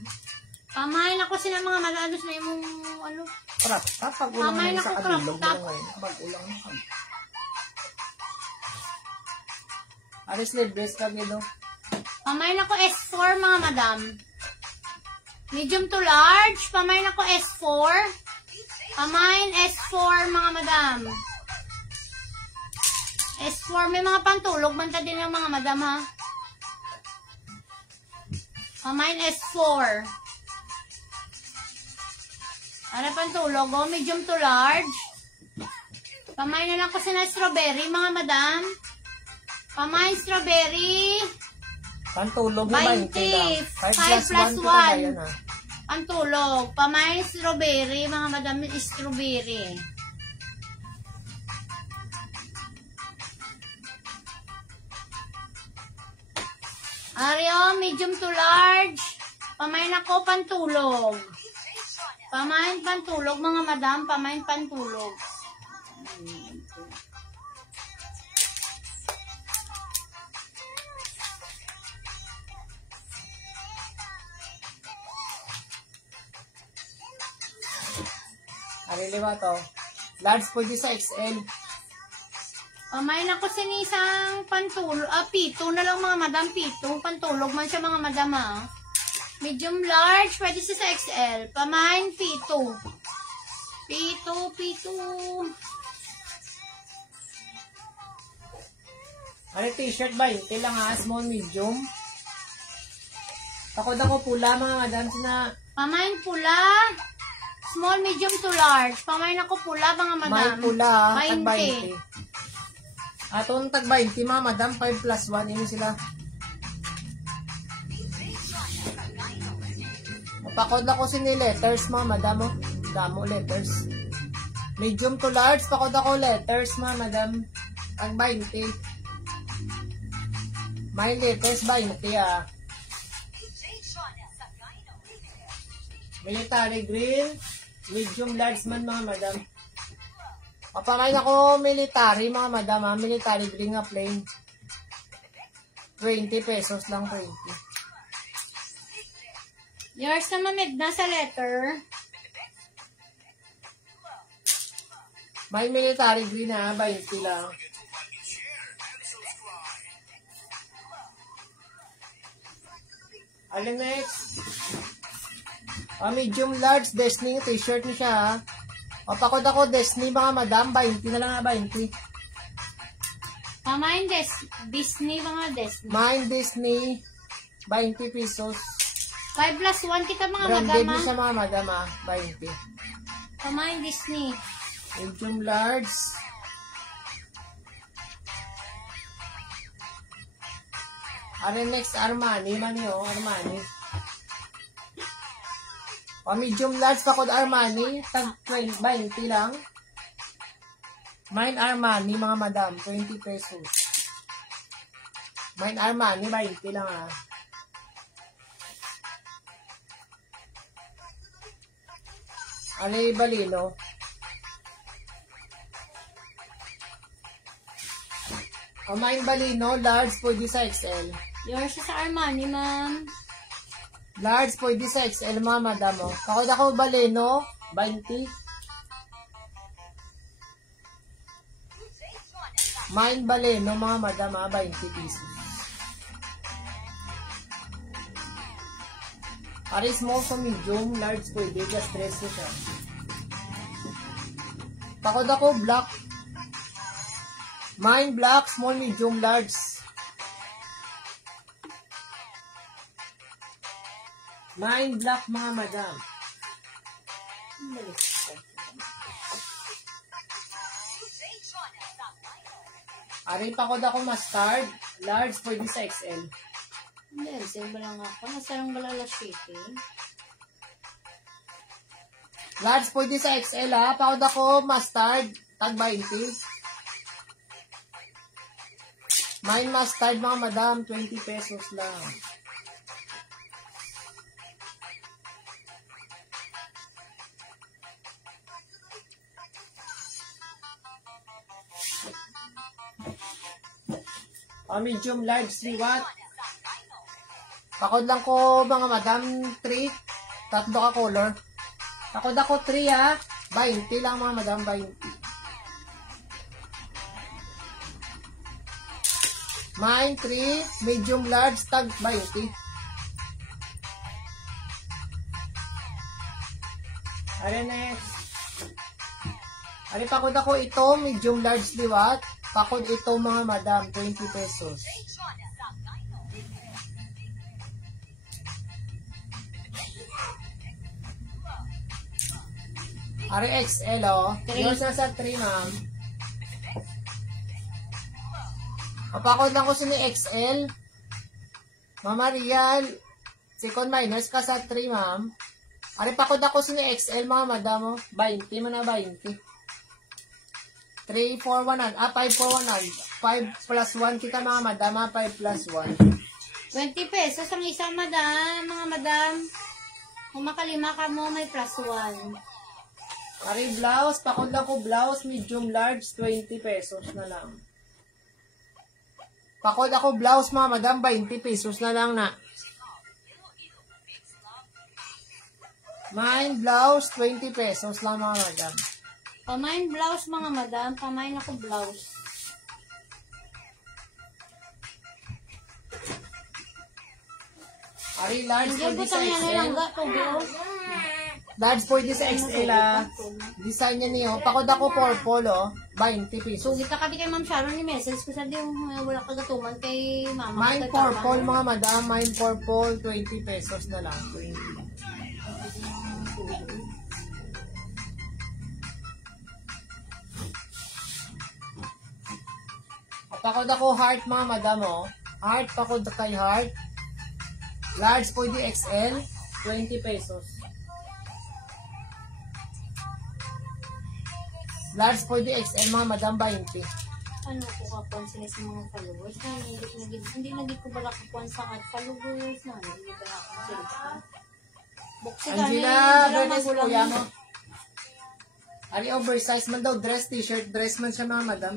Pamain ako sila mga malalos na yung ano. Crop top, pag ulang Pamain na ako sa crop kabilog top. mo ngayon. Pag ulang na. Aris libres kami do. Pamain ako S4 mga madam. Medium to large. Pamain ako S4. Pamain S4 mga madam. S4 may mga pantulog. Banta din ng mga madam ha. Pamain S4. Ano pantulog o? Medium to large. Pamain na lang ko na strawberry mga madam. Pamain strawberry. Pantulog mo 20 lang. 5 plus 1 1. Pantulog. Pamain strawberry. Mga madam, strawberry. Aryo, medium to large. Pamain ako pantulog. Pamain pantulog, mga madam. Pamain pantulog. Arili ba to? Large po di sa XL. Pamain ako sinisang pantulog. Pito na lang mga madam. Pito. Pantulog man siya mga madam ha. Medium large. Pwede siya sa XL. Pamain pito. Pito. Ano t-shirt ba? Ito lang ha. Small, medium. Takot ako pula mga madam. Pamain pula. Small, medium to large. Pamain ako pula mga madam. May pula ha. Tag 20. 20. Atong tag 20 mga madam. 5 plus 1. Ini sila. Pakod ako sini letters mga madam. Oh. Damo letters. Medium to large. Pakod ako letters mga madam. Tag 20. May letters 20 ah. Military green. Medium large man mga madam. Papakain ako military mga madam ha. Military green nga plain. 20 pesos lang 20. Yours na mamigna sa letter. May military green ha. 20 lang. Alin next? Medium large Disney t-shirt ni siya ha. Pakod ako Disney mga madam. 20 na lang ha. 20. Pamain Disney mga Disney. Mine Disney. 20 pesos. 5 plus 1 kita mga Branded madam ni ha. siya mga madam ha. 20. Pamain Disney. Medium large. Next Armani man yun. Armani. Medium large pakod Armani. Tag 20 lang. Mine Armani mga madam. 20 pesos. Mine Armani 20 lang ha. Balino. Mine Balino. Large pwede sa XL. Yours sa Armani, ma'am. Large pwede sa XL mga madam. Pakod ako Balino. 20. Mine Baleno mga madam 20 pesos. Ari small sa medium, large pwede, just stress ko siya. Pakod ako black. Mine black, small, medium, large. Mine black mga madam. Ari pakod ako mustard, large pwede sa XL. Hindi, sale ba lang ako? Masarang balala shaking. Large pwede sa XL ha. Pakod ako mustard, tag 20. Mine mustard mga madam, 20 pesos lang. Medium large, 3 watt. Pakod lang ko mga madam, 3. Tatlo ka color. Pakod ako 3 ha. 20 lang mga madam, 20. Mine 3, medium large, tag 20. Are next. Are pakod ako ito, medium large liwat. Pakod ito mga madam, 20 pesos. Are XL oh. Yours na sa 3 ma'am. Papakod lang ko si ni XL. Mama Rial, second minus ka sa 3 ma'am. Are pakod ako si ni XL mga madam oh. 20 mo na 20. 3, 4, 1, 5, 4, 1, 5 plus 1 kita mga madam, 5 plus 1. 20 pesos ang isang madam, mga madam. Kung makalima ka mo, may plus 1. Ari blouse, pakod lang ko blouse, medium large, 20 pesos na lang. Pakod ako blouse mga madam, 20 pesos na lang na. Mine blouse, 20 pesos lang mga madam. Pamain blouse mga madam, pamain ako blouse. Ari large, Hindi pwede ko sa tangyan na lang XL. ga, tubo. Large pwede sa XL ah. Design niya niyo. Pakod ako purple oh, 20 pesos. So, kita ka di kay Ma'am Sharon ni message ko sa di wala kagatuman kay mama. Mine purple mga madam, mine purple, 20 pesos na lang. 20. Pakod ako heart mga madam oh. Heart, pakod kay heart. Large pwede XL, 20 pesos. Large pwede XL mga madam, 20. Ano ko kapuan sila sa mga followers na hindi naging ko bala kapuan sa at followers na hindi bala ako sila. Angela, Bernes, kuya mo. Ari oversize man daw, dress, t-shirt, dress man siya mga madam.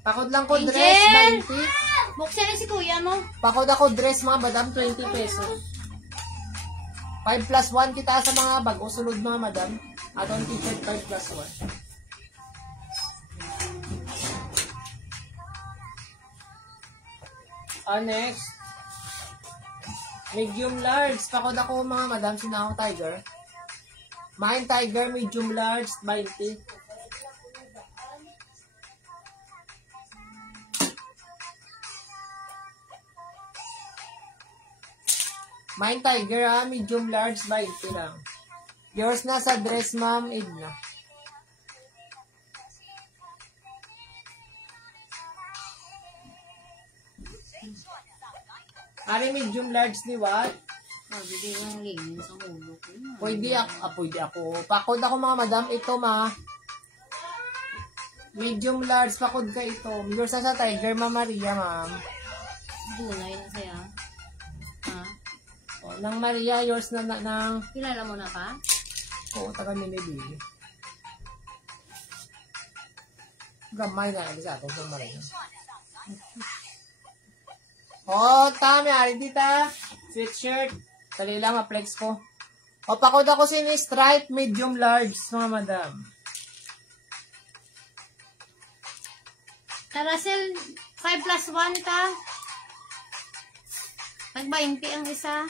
Pakod lang ko Angel! dress, 20. Buksan na si kuya mo. Pakod ako dress mga madam, 20 pesos. 5 plus 1 kita sa mga bago sulod mga madam. Atong t-shirt 5 plus 1. Next. Medium large. Pakod ako mga madam, sinakong tiger. Mine tiger, medium large, 20. Mine tiger ha, medium large, 20 lang. Yours na sa dress ma'am, Edna. Ari medium large ni what? Bigay lang lingin sa ulo ko. Pwede ako. Pakod ako mga madam, ito ma. Medium large, pakod ka ito. Yours na sa tiger, Mama Maria ma'am. Dunay na saya. Ha? O, nang Maria, yours na ng... Kilala mo na pa? Oo, taga Minibili. Gamay na sa atin sa Maria. Oh, tama, ari dita. Sweatshirt. Dali lang, flex ko. O, pakod ako sini stripe, medium large, mga madam. Tarasel, 5 plus 1 ka. Pag 20 ang isa.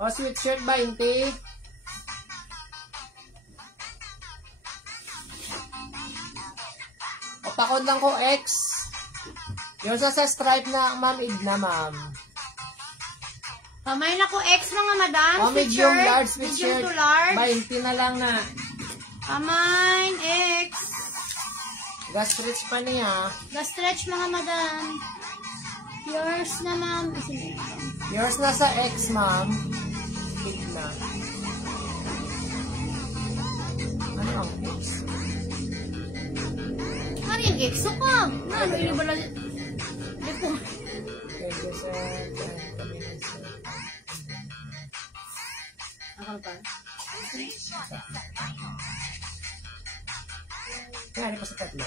O, sweatshirt, 20. O, pakod lang ko X. Yung sa stripe na, ma'am, Idna, ma'am. Kamay na ko X mga madam. O, medium Sweatshirt. large, Medium sweatshirt. to large. 20 na lang na. Kamay, X. Ga-stretch pa niya. Ga-stretch mga madam. Yours na ma'am. Yours na sa X, ma'am. Idna. Ano ang X? Ano yung X? So ka. Ano yung bala? Ay po. Angkar. Kaya pa sa tatlo.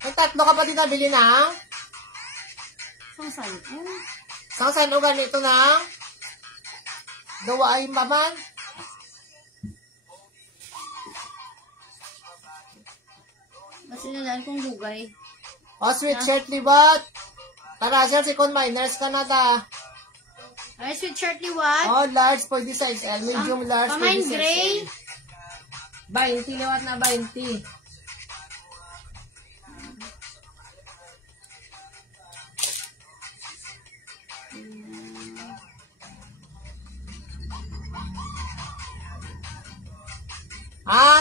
May tatlo ka pa din nabili ng Saan? saan o ganito ng gawa ay maman. Mas inalaan kong gugay. O, sweatshirt libat. Tara, sir, si Miners Canada. Ay, sweatshirt liwat. O, large, pwede sa XL. Medium, large, Pamain pwede sa gray. XL. 20, liwat na 20.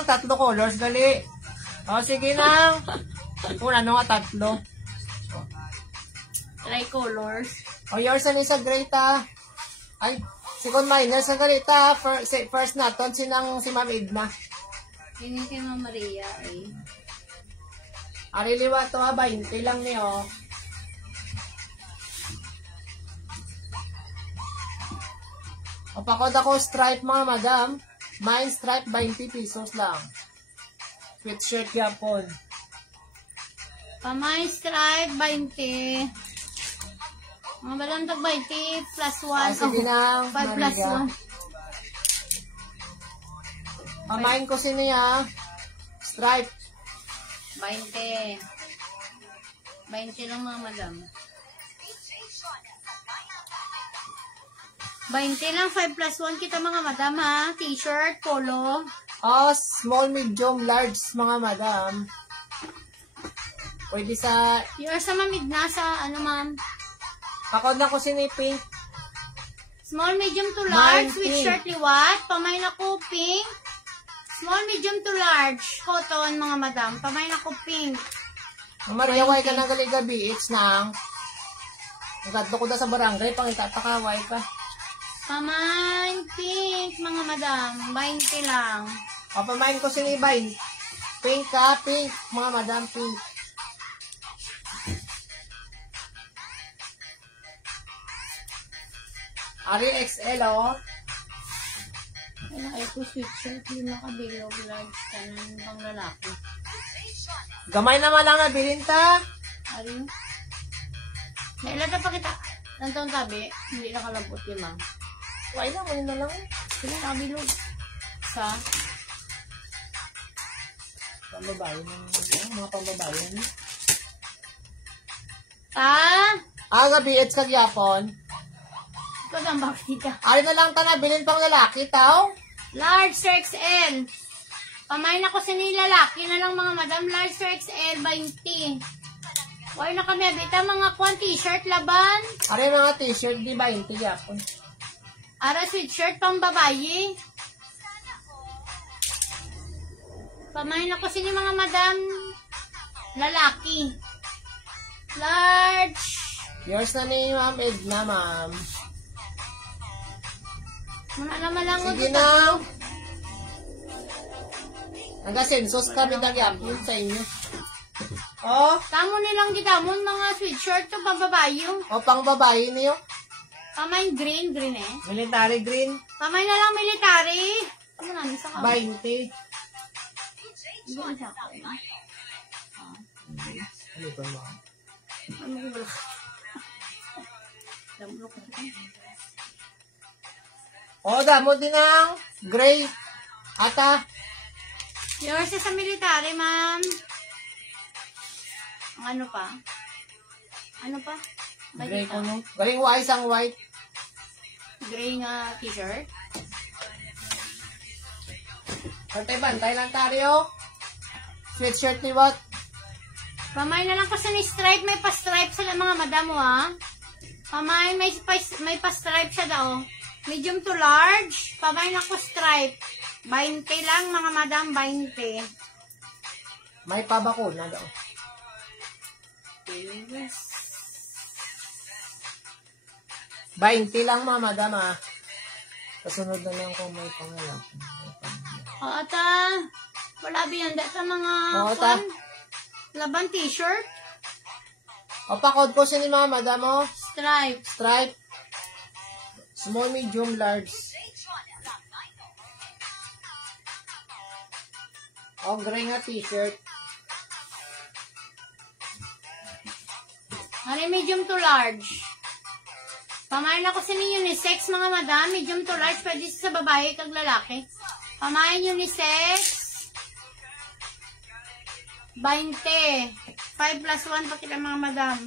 Tatlo colors, gali. O, sige nang. Una, ano nga, tatlo. Tricolors. O, yours na sa gray ta. Ay, si Miners sa gali ta. First naton, si Ma'am Edna. Hindi kay Ma'am Maria eh. Ariliwa to ha, 20 lang niyo. O, pakod ako stripe mga madam. Mine stripe, 20 pesos lang. Sweatshirt yapon. Pamain stripe, 20. Mga balantag 20 plus 1. Sige na, 5 plus Maria. 1. Pamain ko siniya. Stripe. 20. 20 lang mga madam. 20 lang, 5 plus 1 kita mga madam ha. T-shirt, polo. O, small, medium, large mga madam. Pwede sa, Yours sa mamid na sa ano ma'am. pakod na ko sini pink. Small, medium to large, 19. sweatshirt liwat. Pamain ako pink. Small, medium to large, cotton mga madam. Pamain ako pink. Maria, way ka na gabi. It's nang. Nagkadto ko da sa barangay, pang itatakaway pa. Pamain pink mga madam. 20 lang. O, pamain ko sini 20. Pink ka, pink. Mga madam, pink. Ari XL, o. Ay ko sweatshirt, yung nakabilog large kanan pang lalaki. Gamay naman lang nabilin ta. Ari yun? Nailata pa kita. Nantong tabi, hindi nakalabot yun ma'am. Why na, wala na lang. Sila nakabilog. Sa? Pambabayan mga pambabayan. Gabi, it's kagyapon. Ikaw ang bakita. Ari na lang ta nabilin pang lalaki, tao. Large to XL. Pamain ako sa nilalaki na lang mga madam. Large to XL, 20. Wala na kami abita mga kwan t-shirt laban. Ari mga t-shirt, di 20 yapon. Ara sweatshirt pang babayi. Pamain ako sa ni mga madam. Lalaki. Large. Yours na ni Ma'am Edna, ma'am. Muna naman lang Sige na. Nagasensos kami nagyapon sa inyo. O, Tamo nilang gitamon mga sweatshirt to pang babayi. o pang babae niyo. Pamain green eh. Military green, Pamain na lang military. Ano na, isa ka. 20. Hindi isa ka. Ano ba mo? Ano ko wala? Damlo ko. O, damo din ang gray. Ata. Yours is sa military, ma'am. Ang ano pa? Ano pa? Gray Bakit ko ah? no. Galing white ang white. Gray nga t-shirt. Bantay-bantay lang tayo. Sweatshirt ni what? Pamay na lang ko sa ni-stripe. May pa-stripe sa mga madam mo, ha? Pamay, may pa-stripe siya daw. Medium to large. Pamay na ko stripe. 20 lang, mga madam, 20. May pabakuna daw. Yes. 20 lang mga madam ah. Kasunod na lang kung may pangalan. O, ata. Wala binanda sa mga Oo, ata. kwan. Laban t-shirt. O, pakod ko siya ni mga madam o. Stripe. Stripe. Small, medium, large. O, gray nga t-shirt. Ano medium to large? Pamain ako sa ninyo ni sex mga madam. Medium to large. Pwede sa babae kag lalaki. Pamain unisex. 20. 5 plus 1 pakita mga madam.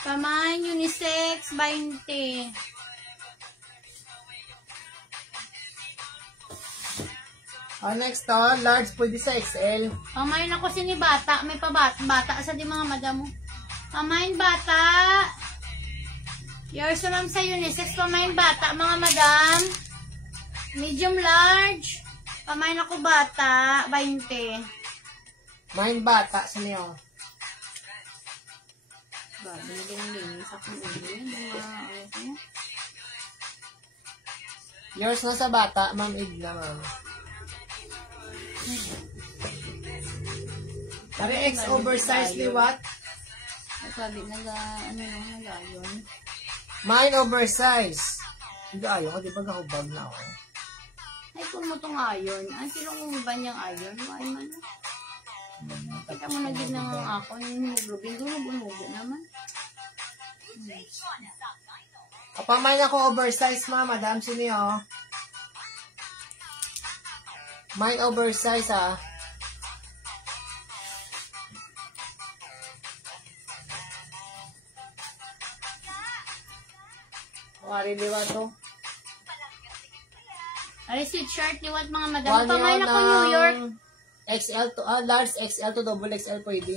Pamain unisex. 20. Next to, large pwede sa XL. Pamain ako si ni bata. May bata sa di mga madam mo. Pamain bata. Yours naman sa unisex. Pamain bata mga madam. Medium large. Pamain ako bata. 20. Main bata sa niyo. Bago yung linis ako yun. Yours na sa bata, Ma'am Igna, ma'am. Pare X oversize liwat. Sabi nila yun. Mine oversize. Hindi ayaw ko, di ba gahubag na ako? Ay, kung mo itong ayon. Ay, sino kung ba niyang ayon? Ay, man. Kita mo naging ng ako. Yung hemoglobin ko, nabunubo naman. Kapamain ako oversize, mga madam. Sino yun? Mine oversize, ah. Wari liwa to. Ay, sweatshirt liwat mga madam. Pamain ako New York. XL to, large XL to double XL pwede.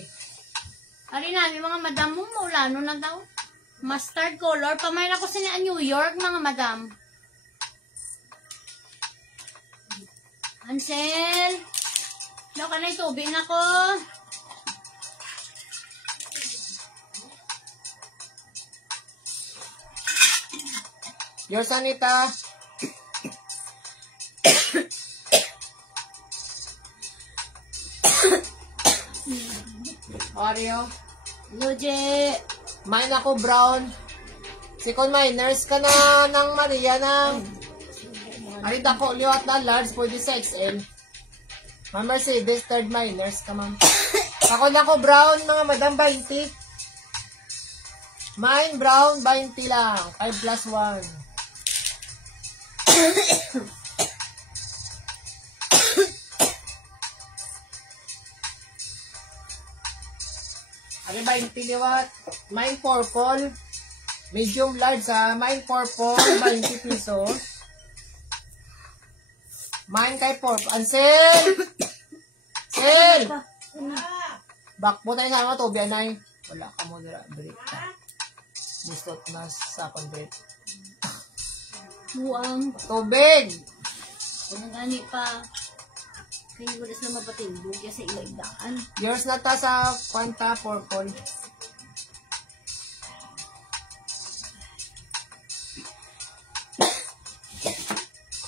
Ari namin mga madam mo, maulano na daw. Mustard color. Pamain ako sa New York mga madam. Ansel. Ano ka na itubig na ko? Yours, Anita. Oreo. Luje. Mine ako brown. Second miners ka na ng Maria ng Arita ko liwat na large pwede sa XL. Ma'am Mercedes, third miners ka ma'am. Ako na ko brown mga madam 20. Mine brown 20 lang. 5 plus 1. Ano 20 liwat? Mine purple. Medium large ha. Mine purple. 20 pesos. Mine kay purple. Ansel! Ansel! Back po tayo sa mga tobi anay. Wala ka mo dira. Break ka. Mistot na sa break. Buang. Tubig! Kung gani pa. Kaya ko na sa mapatindog ya sa ilagdaan. Yours na ta sa kwanta purple.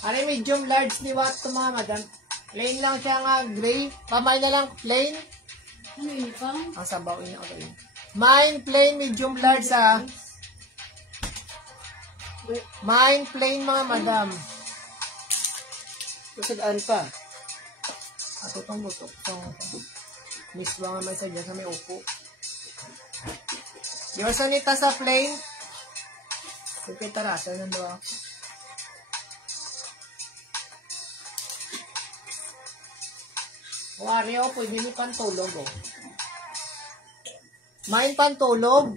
Ari medium large ni what to mga madam. Plain lang siya nga gray. Pamay na lang plain. Ano yun pa? Ang sabaw niya okay. Mine plain medium large ha. Mine plain mga madam. Masagaan pa. Ato itong butok. Miss ba nga may sadya sa may upo. Yours Anita sa plain. Sige tarasa ng doa. Wario, pwede ni pantulog oh. Mine pantulog.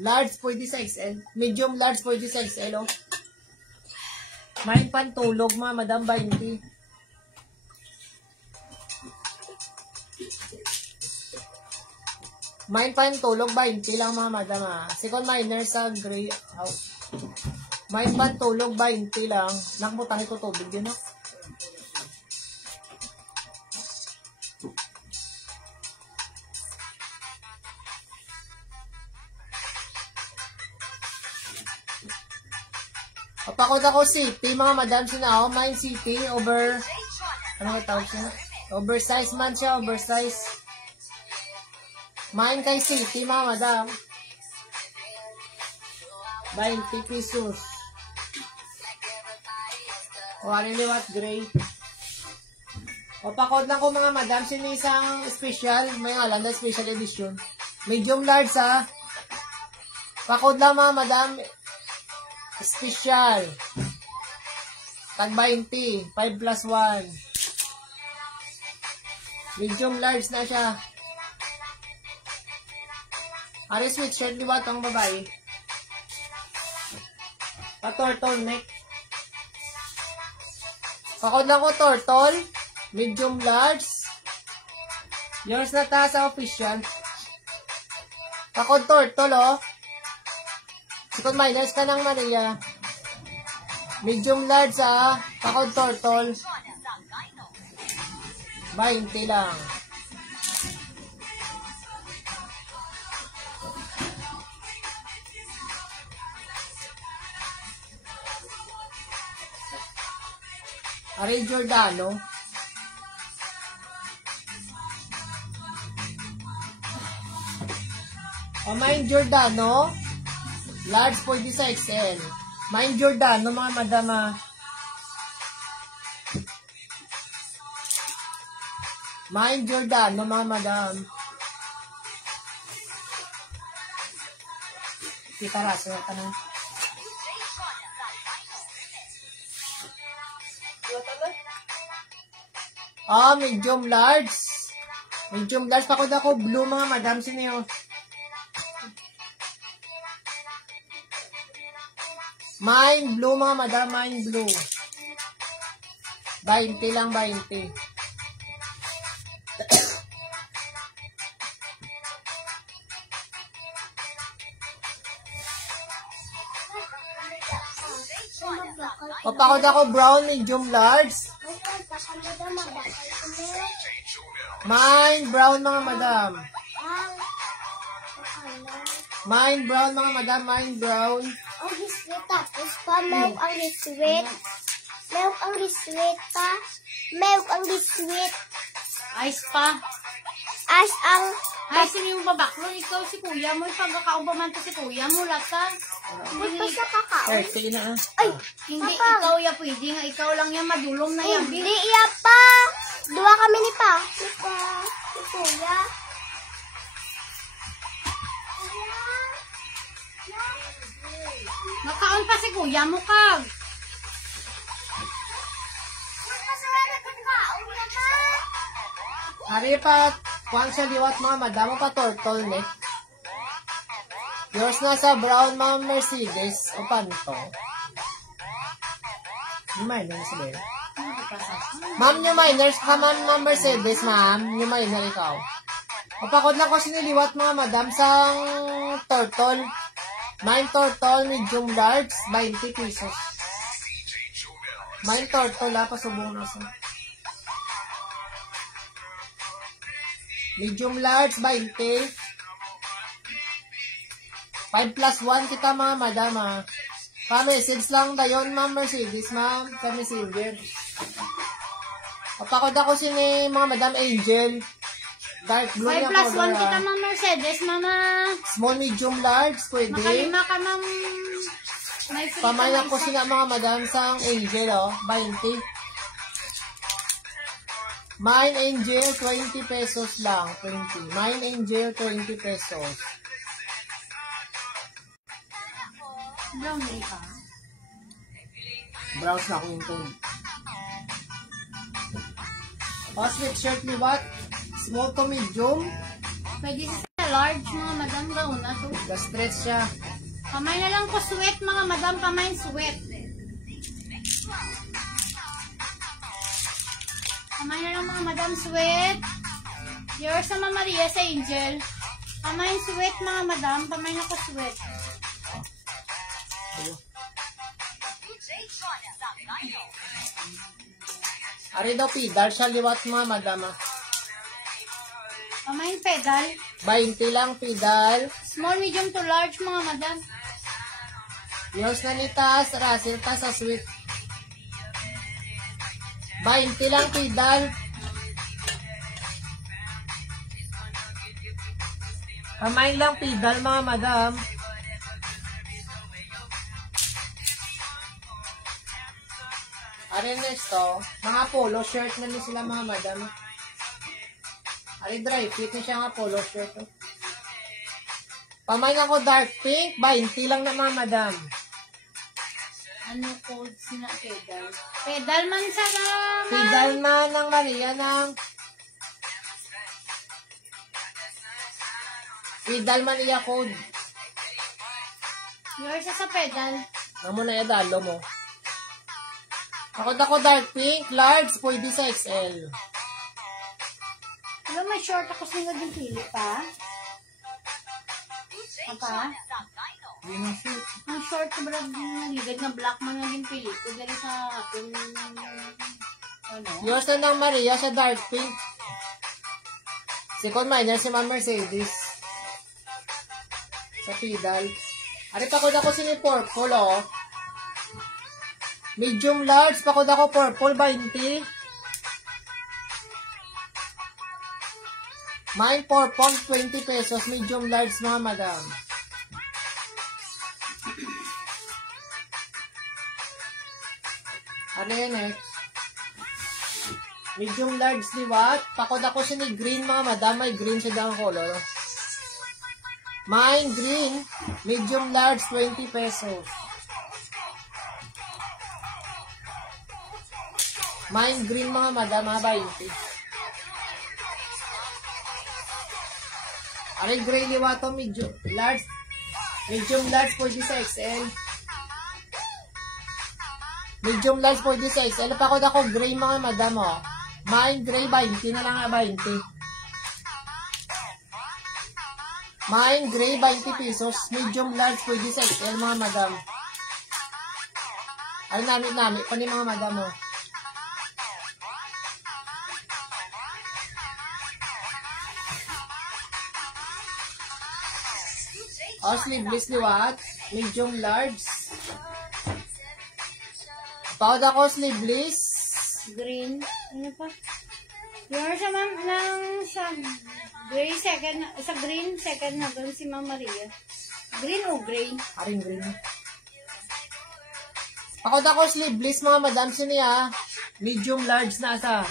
Large pwede sa XL. Medium large pwede sa XL oh. Mine pantulog mga madam 20. Mine pantulog 20 lang mga madam ah. Second minor sa gray house. Mine pantulog 20 lang. Nakbutan ito tubig din oh. Kapakot ako city, mga madam sina ako, mine city, over, ano nga tawag siya? Oversize man siya, oversize. Mine kay city, mga madam. 20 pesos. O, ano liwat, gray. O, pakod lang ko mga madam, sinisang special, may Alanda special edition. Medium large ha. Pakod lang mga madam, special. Tag 20, 5 plus 1. Medium large na siya. Ari sweatshirt, di ba itong babae? Pa-turtle neck. Pakod lang ko turtle. Medium large. Yours na ta sa official. Pakod turtle, oh. Sikot minus ka ng Maria. Medium large, ah. Pakod turtle. 20 lang. Ari Giordano. O, Mine Giordano. Large pwede sa XL. Mine Giordano, mga madama. Mine Giordano, mga madam. Kita raso na tanong. Medium large. Medium large. Pakod ako blue, mga madam. Sino yun? Mine blue, mga madam. Mine blue. 20 lang, 20. Papakod ako brown, medium large. Mine brown, mga madam. Mine brown, mga madam. Mine brown. Ang sweet tapos pa, milk ang sweet. Milk ang sweet pa. Milk ang sweet. Ice pa. As ang Ay, sino yung babaklo? Ikaw si kuya mo. Pagkakauba man to si kuya mo. Lasa. Ba't pa siya kakao? Sige na. Ay, Hindi Papa. ikaw ya pwede nga. Ikaw lang yan. Madulong na yan. hindi iya pa. Dua kami ni pa. Ni pa. Ni kuya. Nakaon pa si kuya mo, Kag. Hari pa, kuhan siya liwat, mga madam. Pa turtle neck. Yours na sa brown, mga Mercedes. O panto. Yung minor sa bayo. Ma'am, yung minors ka, ma'am, Mercedes, ma'am. Yung minor ikaw. Papakod lang ko siniliwat, mga madam, sa turtle. Mine turtle, medium large, 20 pesos. Mine turtle, pasubong na sa. Medium large, 20. 5 plus 1 kita, mga madam, ha. Pa-message lang dayon, ma'am Mercedes, ma'am. Pa-messenger. Papakod ako sini, mga madam Angel. Dark blue 5 niya plus 1 color, kita, ha. Ma'am Mercedes, mama. Small, medium, large, pwede. Makalima ka, ma'am. May free Pamayan ka ko na isa. sila, mga madam, sang Angel, oh. 20. Mine Angel, 20 pesos lang. 20. Mine Angel, 20 pesos. Brown day ka. Browse na ako yung tone. Oh, sweatshirt ni what? Small to medium. Pwede sa large, mga madam. Gauna to. The-stretch siya. Kamay na lang ko sweat, mga madam. Kamay sweat. Kamay na lang, mga madam, sweat. Yours sa Mama Maria, sa Angel. Kamay sweat, mga madam. Kamay na ko sweat. Ari daw pedal siya liwat, mga madama. Kamay pedal. 20 lang pedal. Small, medium to large, mga madam. Yours na ni Tas, Russell Tas sa sweet. 20 lang pedal. Kamay lang pedal, mga madam. Ari next to, mga polo shirt na ni sila mga madam. Ari dry fit ni siya nga polo shirt. Oh. Pamain ako dark pink, 20 lang na mga madam. Ano code sina pedal? Pedal man sa naman. Pedal man ng Maria ng pedal man iya code. Yours sa pedal. Amo na yadalo mo. Ako dark pink, large, pwede sa XL. Alam, may short ako sa nga din pili pa. Apa? Yun ang shoot. Ang short ko ba ligad na black man nga din pili ko. Dali sa akin. Ano? Yours na ng Maria sa dark pink. Second minor si Ma'am Mercedes. Sa pedal. Ari pakod ako sini purple, oh. Medium large, pakod ako purple, 20. Mine purple, 20 pesos. Medium large, mga madam. Ano yan, next? Medium large, liwat. Pakod ako sini green, mga madam. May green siya daang color. Mine green, medium large, 20 pesos. Mine green mga madam, 20. Aray gray liwato, medium large. Medium large pwede sa XL. Medium large pwede sa XL. Pakod ako gray mga madam, oh. Mine gray, 20 na lang, 20. Mine gray, 20 pesos. Medium large pwede sa XL mga madam. Ay nami pa ni mga madam, oh. O, sleeveless liwat. Medium large. Pakod ako sleeveless. Green. Ano pa? Yours sa ma'am ng sa gray second, sa green second na doon si Ma'am Maria. Green o gray? Aring green. Pakod ako sleeveless mga madam siniya. Medium large na asa.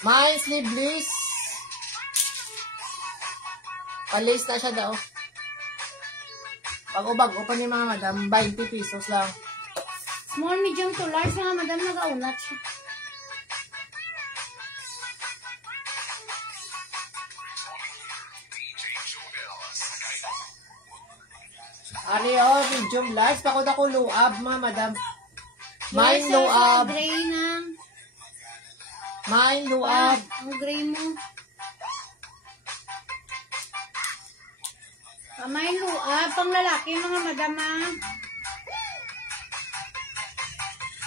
Mine sleeveless. Palis na siya daw. Pag-ubag-o pa niya mga madam, 20 pesos lang. Small, medium to large mga madam, nag-aunat siya. Ari, oh, medium large. Pakod ako luab mga madam. Mine Yours, luab. gray na. Mine luab. Ang gray mo. Kamay luab, pang lalaki mga madam ah.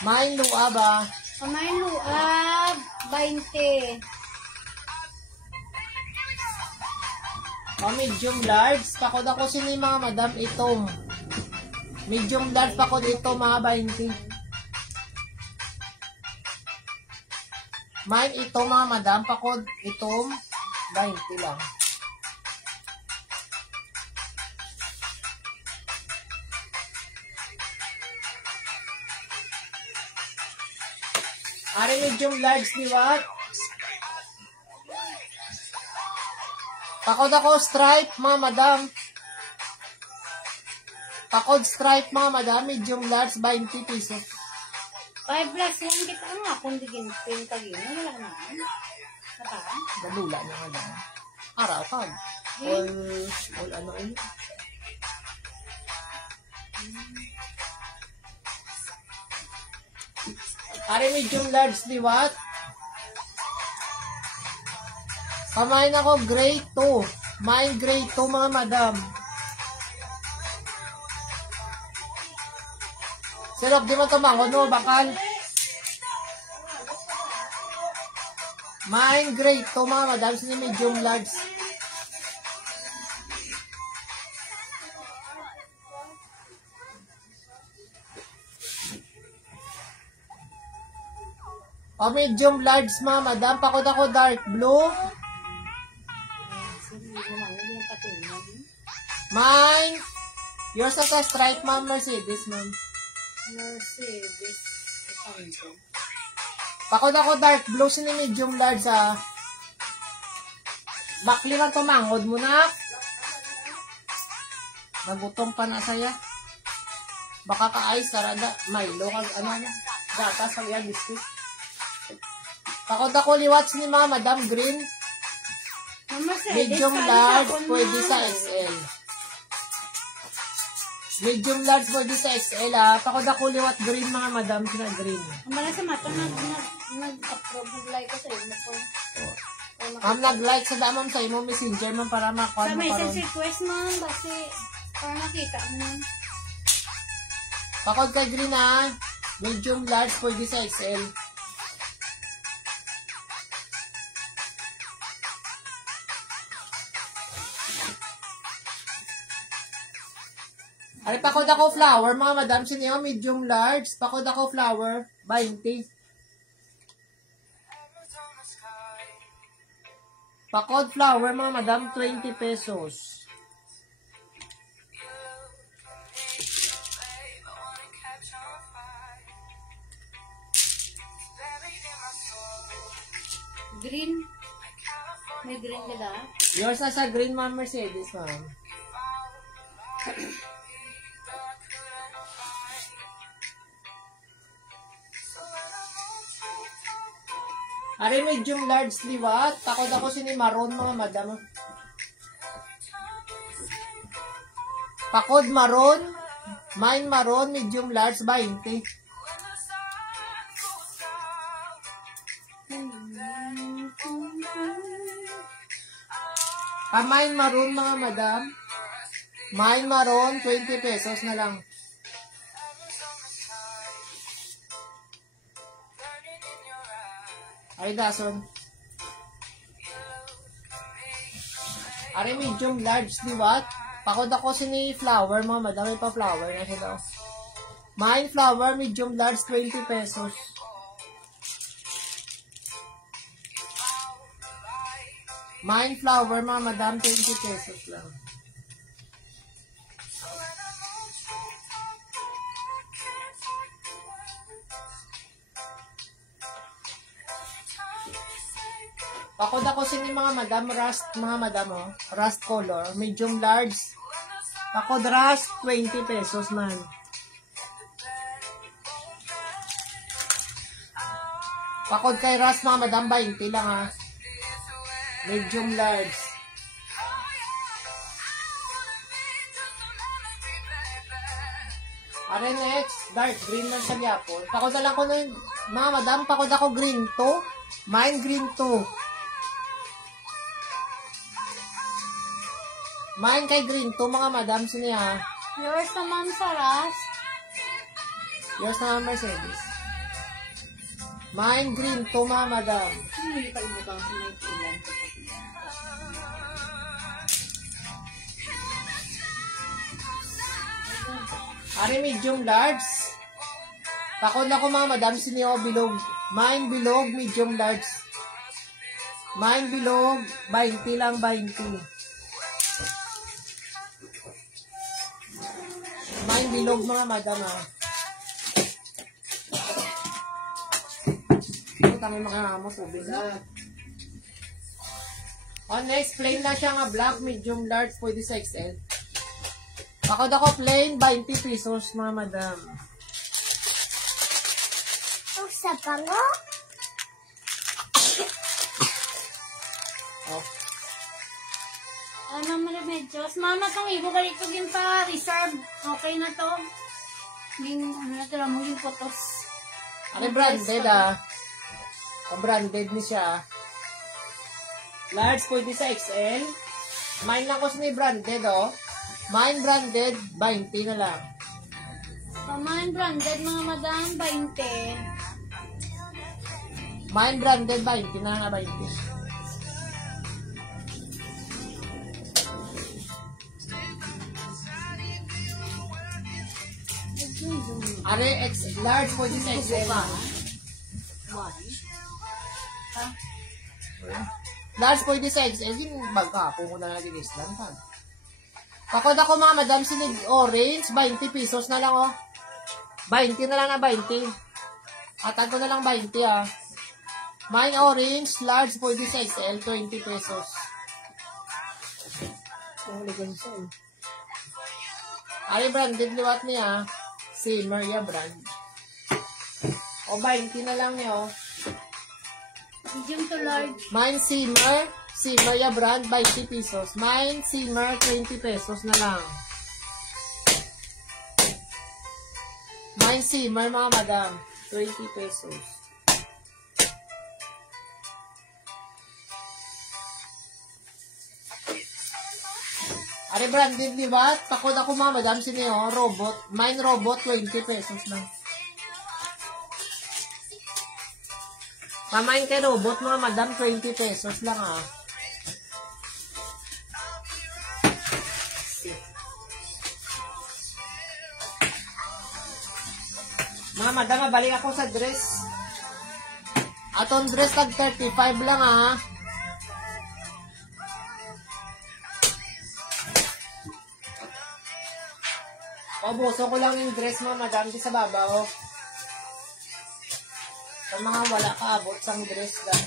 Mine luab ah. Kamay luab, 20. Oh, medium large. Pakod ako sini mga madam itom. Medium large pakod ito mga 20. Mine ito mga madam. Pakod itom. 20 lang. Ari medium large liwat. Pakod ako stripe mga madam. Pakod stripe mga madam. Medium large 20 pesos. 5 plus 1 kita nga kung digin tagin. Wala na. Kata? Dalula niya madam. Araw ka. All ano yun. Ari medium large liwat. Kamain ako grade 2. Mine grade 2 mga madam. Sirap di mo tumangon no, bakal. Mine grade 2 mga madam. Sini medium large. O medium large mga madam. Pakod ako dark blue. Mine Yours na sa stripe, ma'am. Mercedes, ma'am. Mercedes. Ito. Pakod ako dark blue, sini medium large, ha. Bakli lang tumangod mo na. Nagutong pa na saya. Baka ka-ice, sarada. Milo, kag ano na. Gatas, kag yan, biscuit. Pakod ako liwats ni mga Madam Green. Mercedes. Medium large, pwede sa XL. Medium large, pwede sa XL, ha. Pakod ako liwat green, mga Madam, sina green. Ang bala sa mata, nag-approve, nag-like ko sa iyo. Ma'am, nag-like sa damam sa imo messenger, ma'am, para makuha Sa mo karon. message request, ma'am, kasi para makita mo. Pakod kay green, ha. Medium large, pwede sa XL. Ay, pakod ako flower, mga madam. Sino medium large? Pakod ako flower, 20. Pakod flower, mga madam, 20 pesos. Green. May green ka da? Yours na sa green, ma'am, Mercedes, ma'am. Are medium large liwat. Takot ako sini maroon, mga madam. Pakod maroon. Mine maroon, medium large, 20. Mine maroon, mga madam. Mine maroon, 20 pesos na lang. Ay, dason. Are medium large, liwat. Pakod ako sini flower, mga madam. May pa flower na siya daw. Mine flower, medium large, 20 pesos. Mine flower, mga madam, 20 pesos lang. Pakod ako sini mga madam, rust, mga madam, oh. Rust color, medium large. Pakod rust, 20 pesos man. Pakod kay rust, mga madam, 20 lang, ha. Medium large. Are next, dark green lang sa gyapon. Pakod na lang ko na yun, mga madam, pakod ako green to. Mine green to. Mine kay green to, mga madam, siniya. Yours naman sa Rust. Yours na Mercedes. Mine green to, mga madam. Hindi pa ibutang sa may ilan. Are medium large. Pakod na ko, mga madam, siniya bilog. Mine bilog, medium large. Mine bilog, 20 lang, 20. Mine bilog, mga madam, ha. Ito kami makakamos, ubig na. On next, plain na siya nga black, medium large, pwede sa XL. Pakod ako plain, 20 pesos, mga madam. Ang sa pango. Oh. Ano mga medyos? Mama, itong ibo ka dito din pa reserve. Okay na to. Yung, ano na ito lang mo, yung photos. Ano branded, ah. O branded ni siya. Large pwede sa XL. Mine lang ko sa may branded, oh. Mine branded, 20 na lang. Pamain branded, mga madam, 20. Mine branded, 20 na nga, 20. Are large pwede sa XL. Large pwede sa XL. Yung bagkapon ko na natin Island pa. Pakod ako mga madam sinig orange, 20 pesos na lang oh. 20 na lang na 20. Atan ko na lang 20 ah. Mine orange, large, pwede sa XL, 20 pesos. Oh, ligan siya eh. Ay, branded liwat niya. Simmer ya brand. O, 20 na lang niya oh. Medium to large. Mine Simmer. Simmer ya brand, 20 pesos. Mine Simmer, 20 pesos na lang. Mine Simmer, mga madam, 20 pesos. Ari branded, di ba? Takot ako mga madam, sino robot. Mine robot, 20 pesos lang. Pamain kay robot, mga madam, 20 pesos lang ah. Mga madam, mabalik ako sa dress. Atong dress, tag 35 lang ah. Buso ko lang yung dress mo, madam, di sa babaw. Sa mga wala kaabot sang dress lang.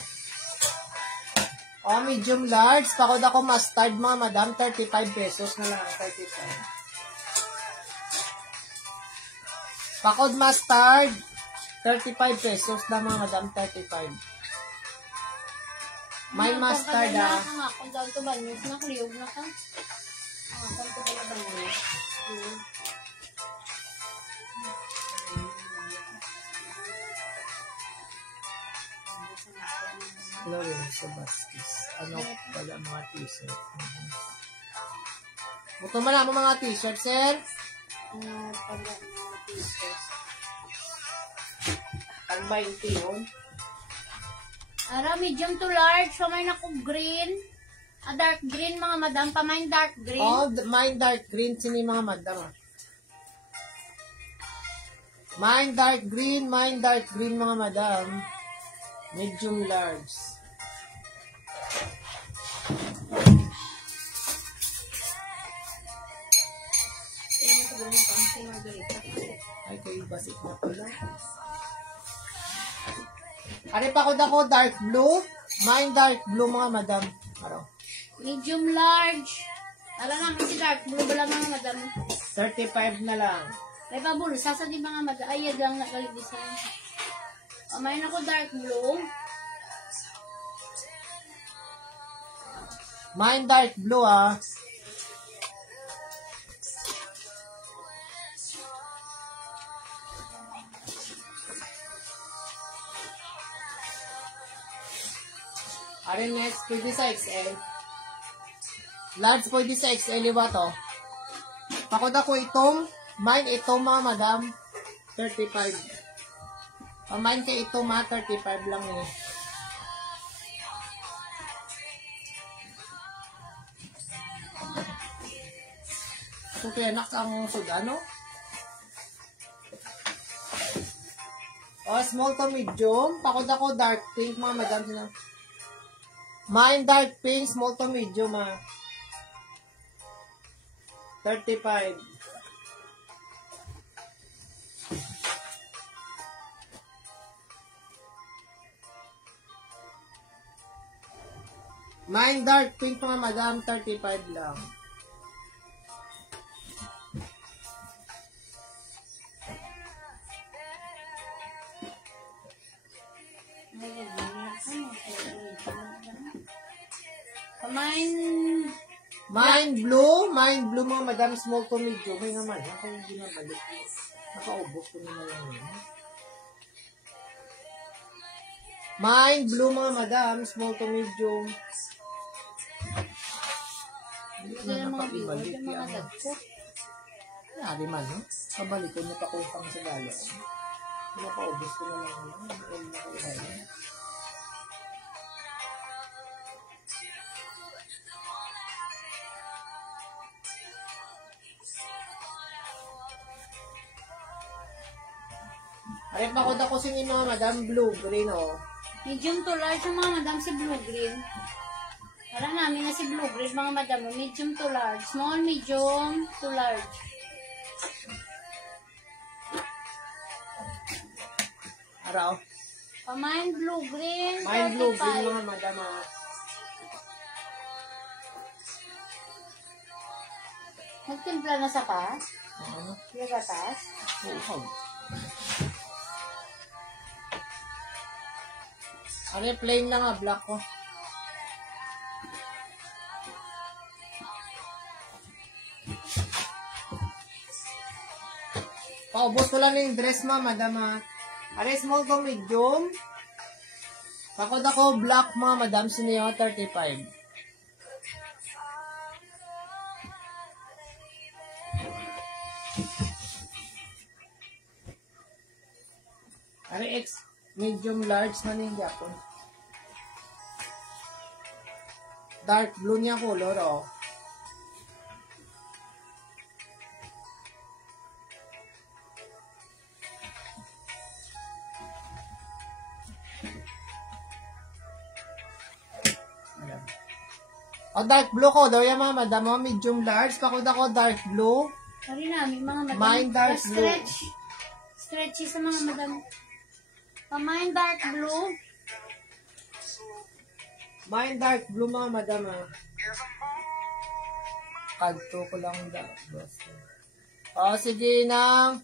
Medium large. Pakod ako mustard, mga madam, 35 pesos na lang, 35. Pakod mustard, 35 pesos na mga madam, 35. May mustard ah. Kung daw ito ba, news na kliyog na ka. Saan ito ba ba news? Lorenzo Bastis. Ano pala mga t-shirt? Buto mo lang mga t-shirt, sir? Pala mga t-shirt. Ang 20 yun. Ara, medium to large. Pamain ako green. Dark green, mga madam. Pamain dark green. Mine dark green. Sini mga madam ah. Mine dark green, mga madam. Medium large. Ay, kayo basik na pala. Ari pa ako dark blue. Mine dark blue, mga madam. Araw. Medium large. Alam naman si dark blue ba lang mga madam? 35 na lang. Ay, pabulo. Sasa di mga madam. Ay, yan lang nakalit design. Pamain ako dark blue. Mine dark blue ah. Ari next, pwede sa XL. Large pwede sa XL, iba to. Pakod ako itong, mine itong mga madam, 35. Pamain kay itong mga 35 lang eh. So, kaya ang sudano. Small to medium. Pakod ako dark pink, mga madam. Mine dark pink, small to medium, 35. Mine dark pink, mga madam, 35 lang. Mine blue, mga madam, small to medium. May naman, ako hindi na balik. Nakaubos ko naman lang yun. Mine blue, mga madam, small to medium. Hindi na nakapibalik yan. Yari man, no? Kabalik ko niya pa kung pang sa gala. Nakaubos ko naman yun. Ay, pakod ako sa mga madam blue, green, oh. Medium to large yung mga madam si blue green. Alam namin na si Blue Grade, mga madam, medium to large. Small, medium to large. Araw. Pamain blue green, Mine blue, 35. green mga madam. Nagtimpla na sa pa? Oo. Lagatas? Oo. Ano yung plain lang black ko. Paubos ko lang yung dress madam Are small to medium. Pakod ako black madam, siniyo 35. Are X medium large man yung Japon. Dark blue niya color oh. O dark blue ko daw yan mga madam, medium large. Pakod ako dark blue. Sabi namin, mga madam. Mine dark blue. Stretchy sa mga madam. Pamain dark blue. Mine dark blue mga madam Kadto ko lang dark blue. O sige nang.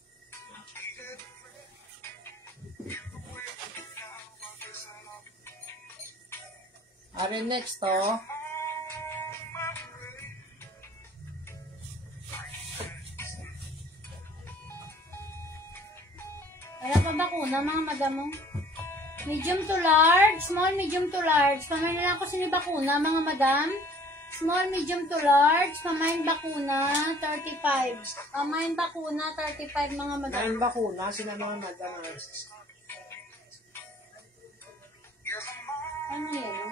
Are next to. Wala pa bakuna, mga madam mo? Medium to large, small, medium to large. Pamain na lang ko sini bakuna, mga madam. Small, medium to large. Pamain bakuna, 35. Pamain bakuna, 35, mga madam. Nine bakuna, sila mga madam Ano yan?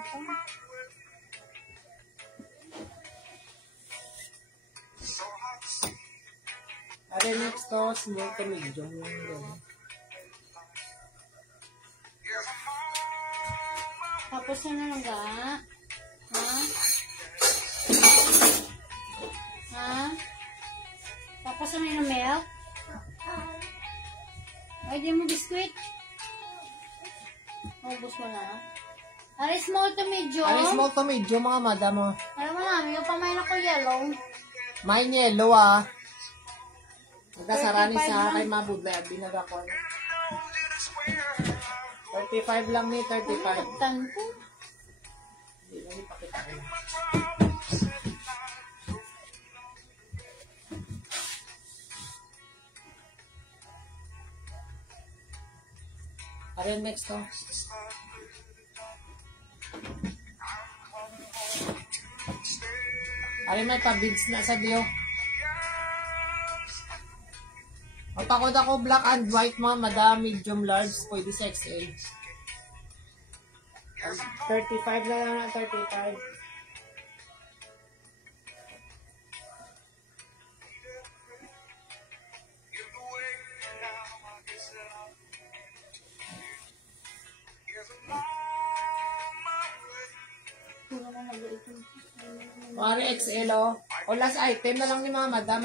Are next to, small to medium yung Tapos na lang ka? Ha? Ha? Tapos na yung milk? Ay, di mo biskuit? Ubus mo na. Are small to medium? Are small to medium mga madam Alam mo namin, yung pamain ako yellow. Mine yellow Nagkasarani 35 sa lang. kay Mabud na binaga ko. 35 lang ni 35. Tan ko. Hindi lang ipakita ko. Are next to. Are may pa-beads na sa diyo. Mapakod ako black and white mga madam, medium large, pwede sa XL. 35 na lang na 35. Pare XL o last item na lang ni mga madam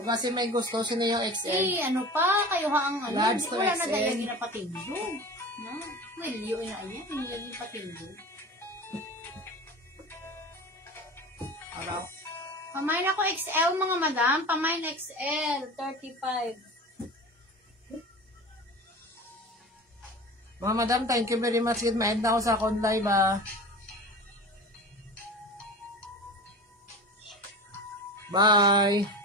O kasi may gusto sino yung XL. Eh, ano pa? Kayo ha ang ano? Large Hindi to wala na XL. dahil ginapatindog. No? Well, yun na yan. Hindi yan patindog. Araw. Pamain ako XL, mga madam. Pamain XL. 35. Mga madam, thank you very much. Ma-end na ako sa akong live Bye.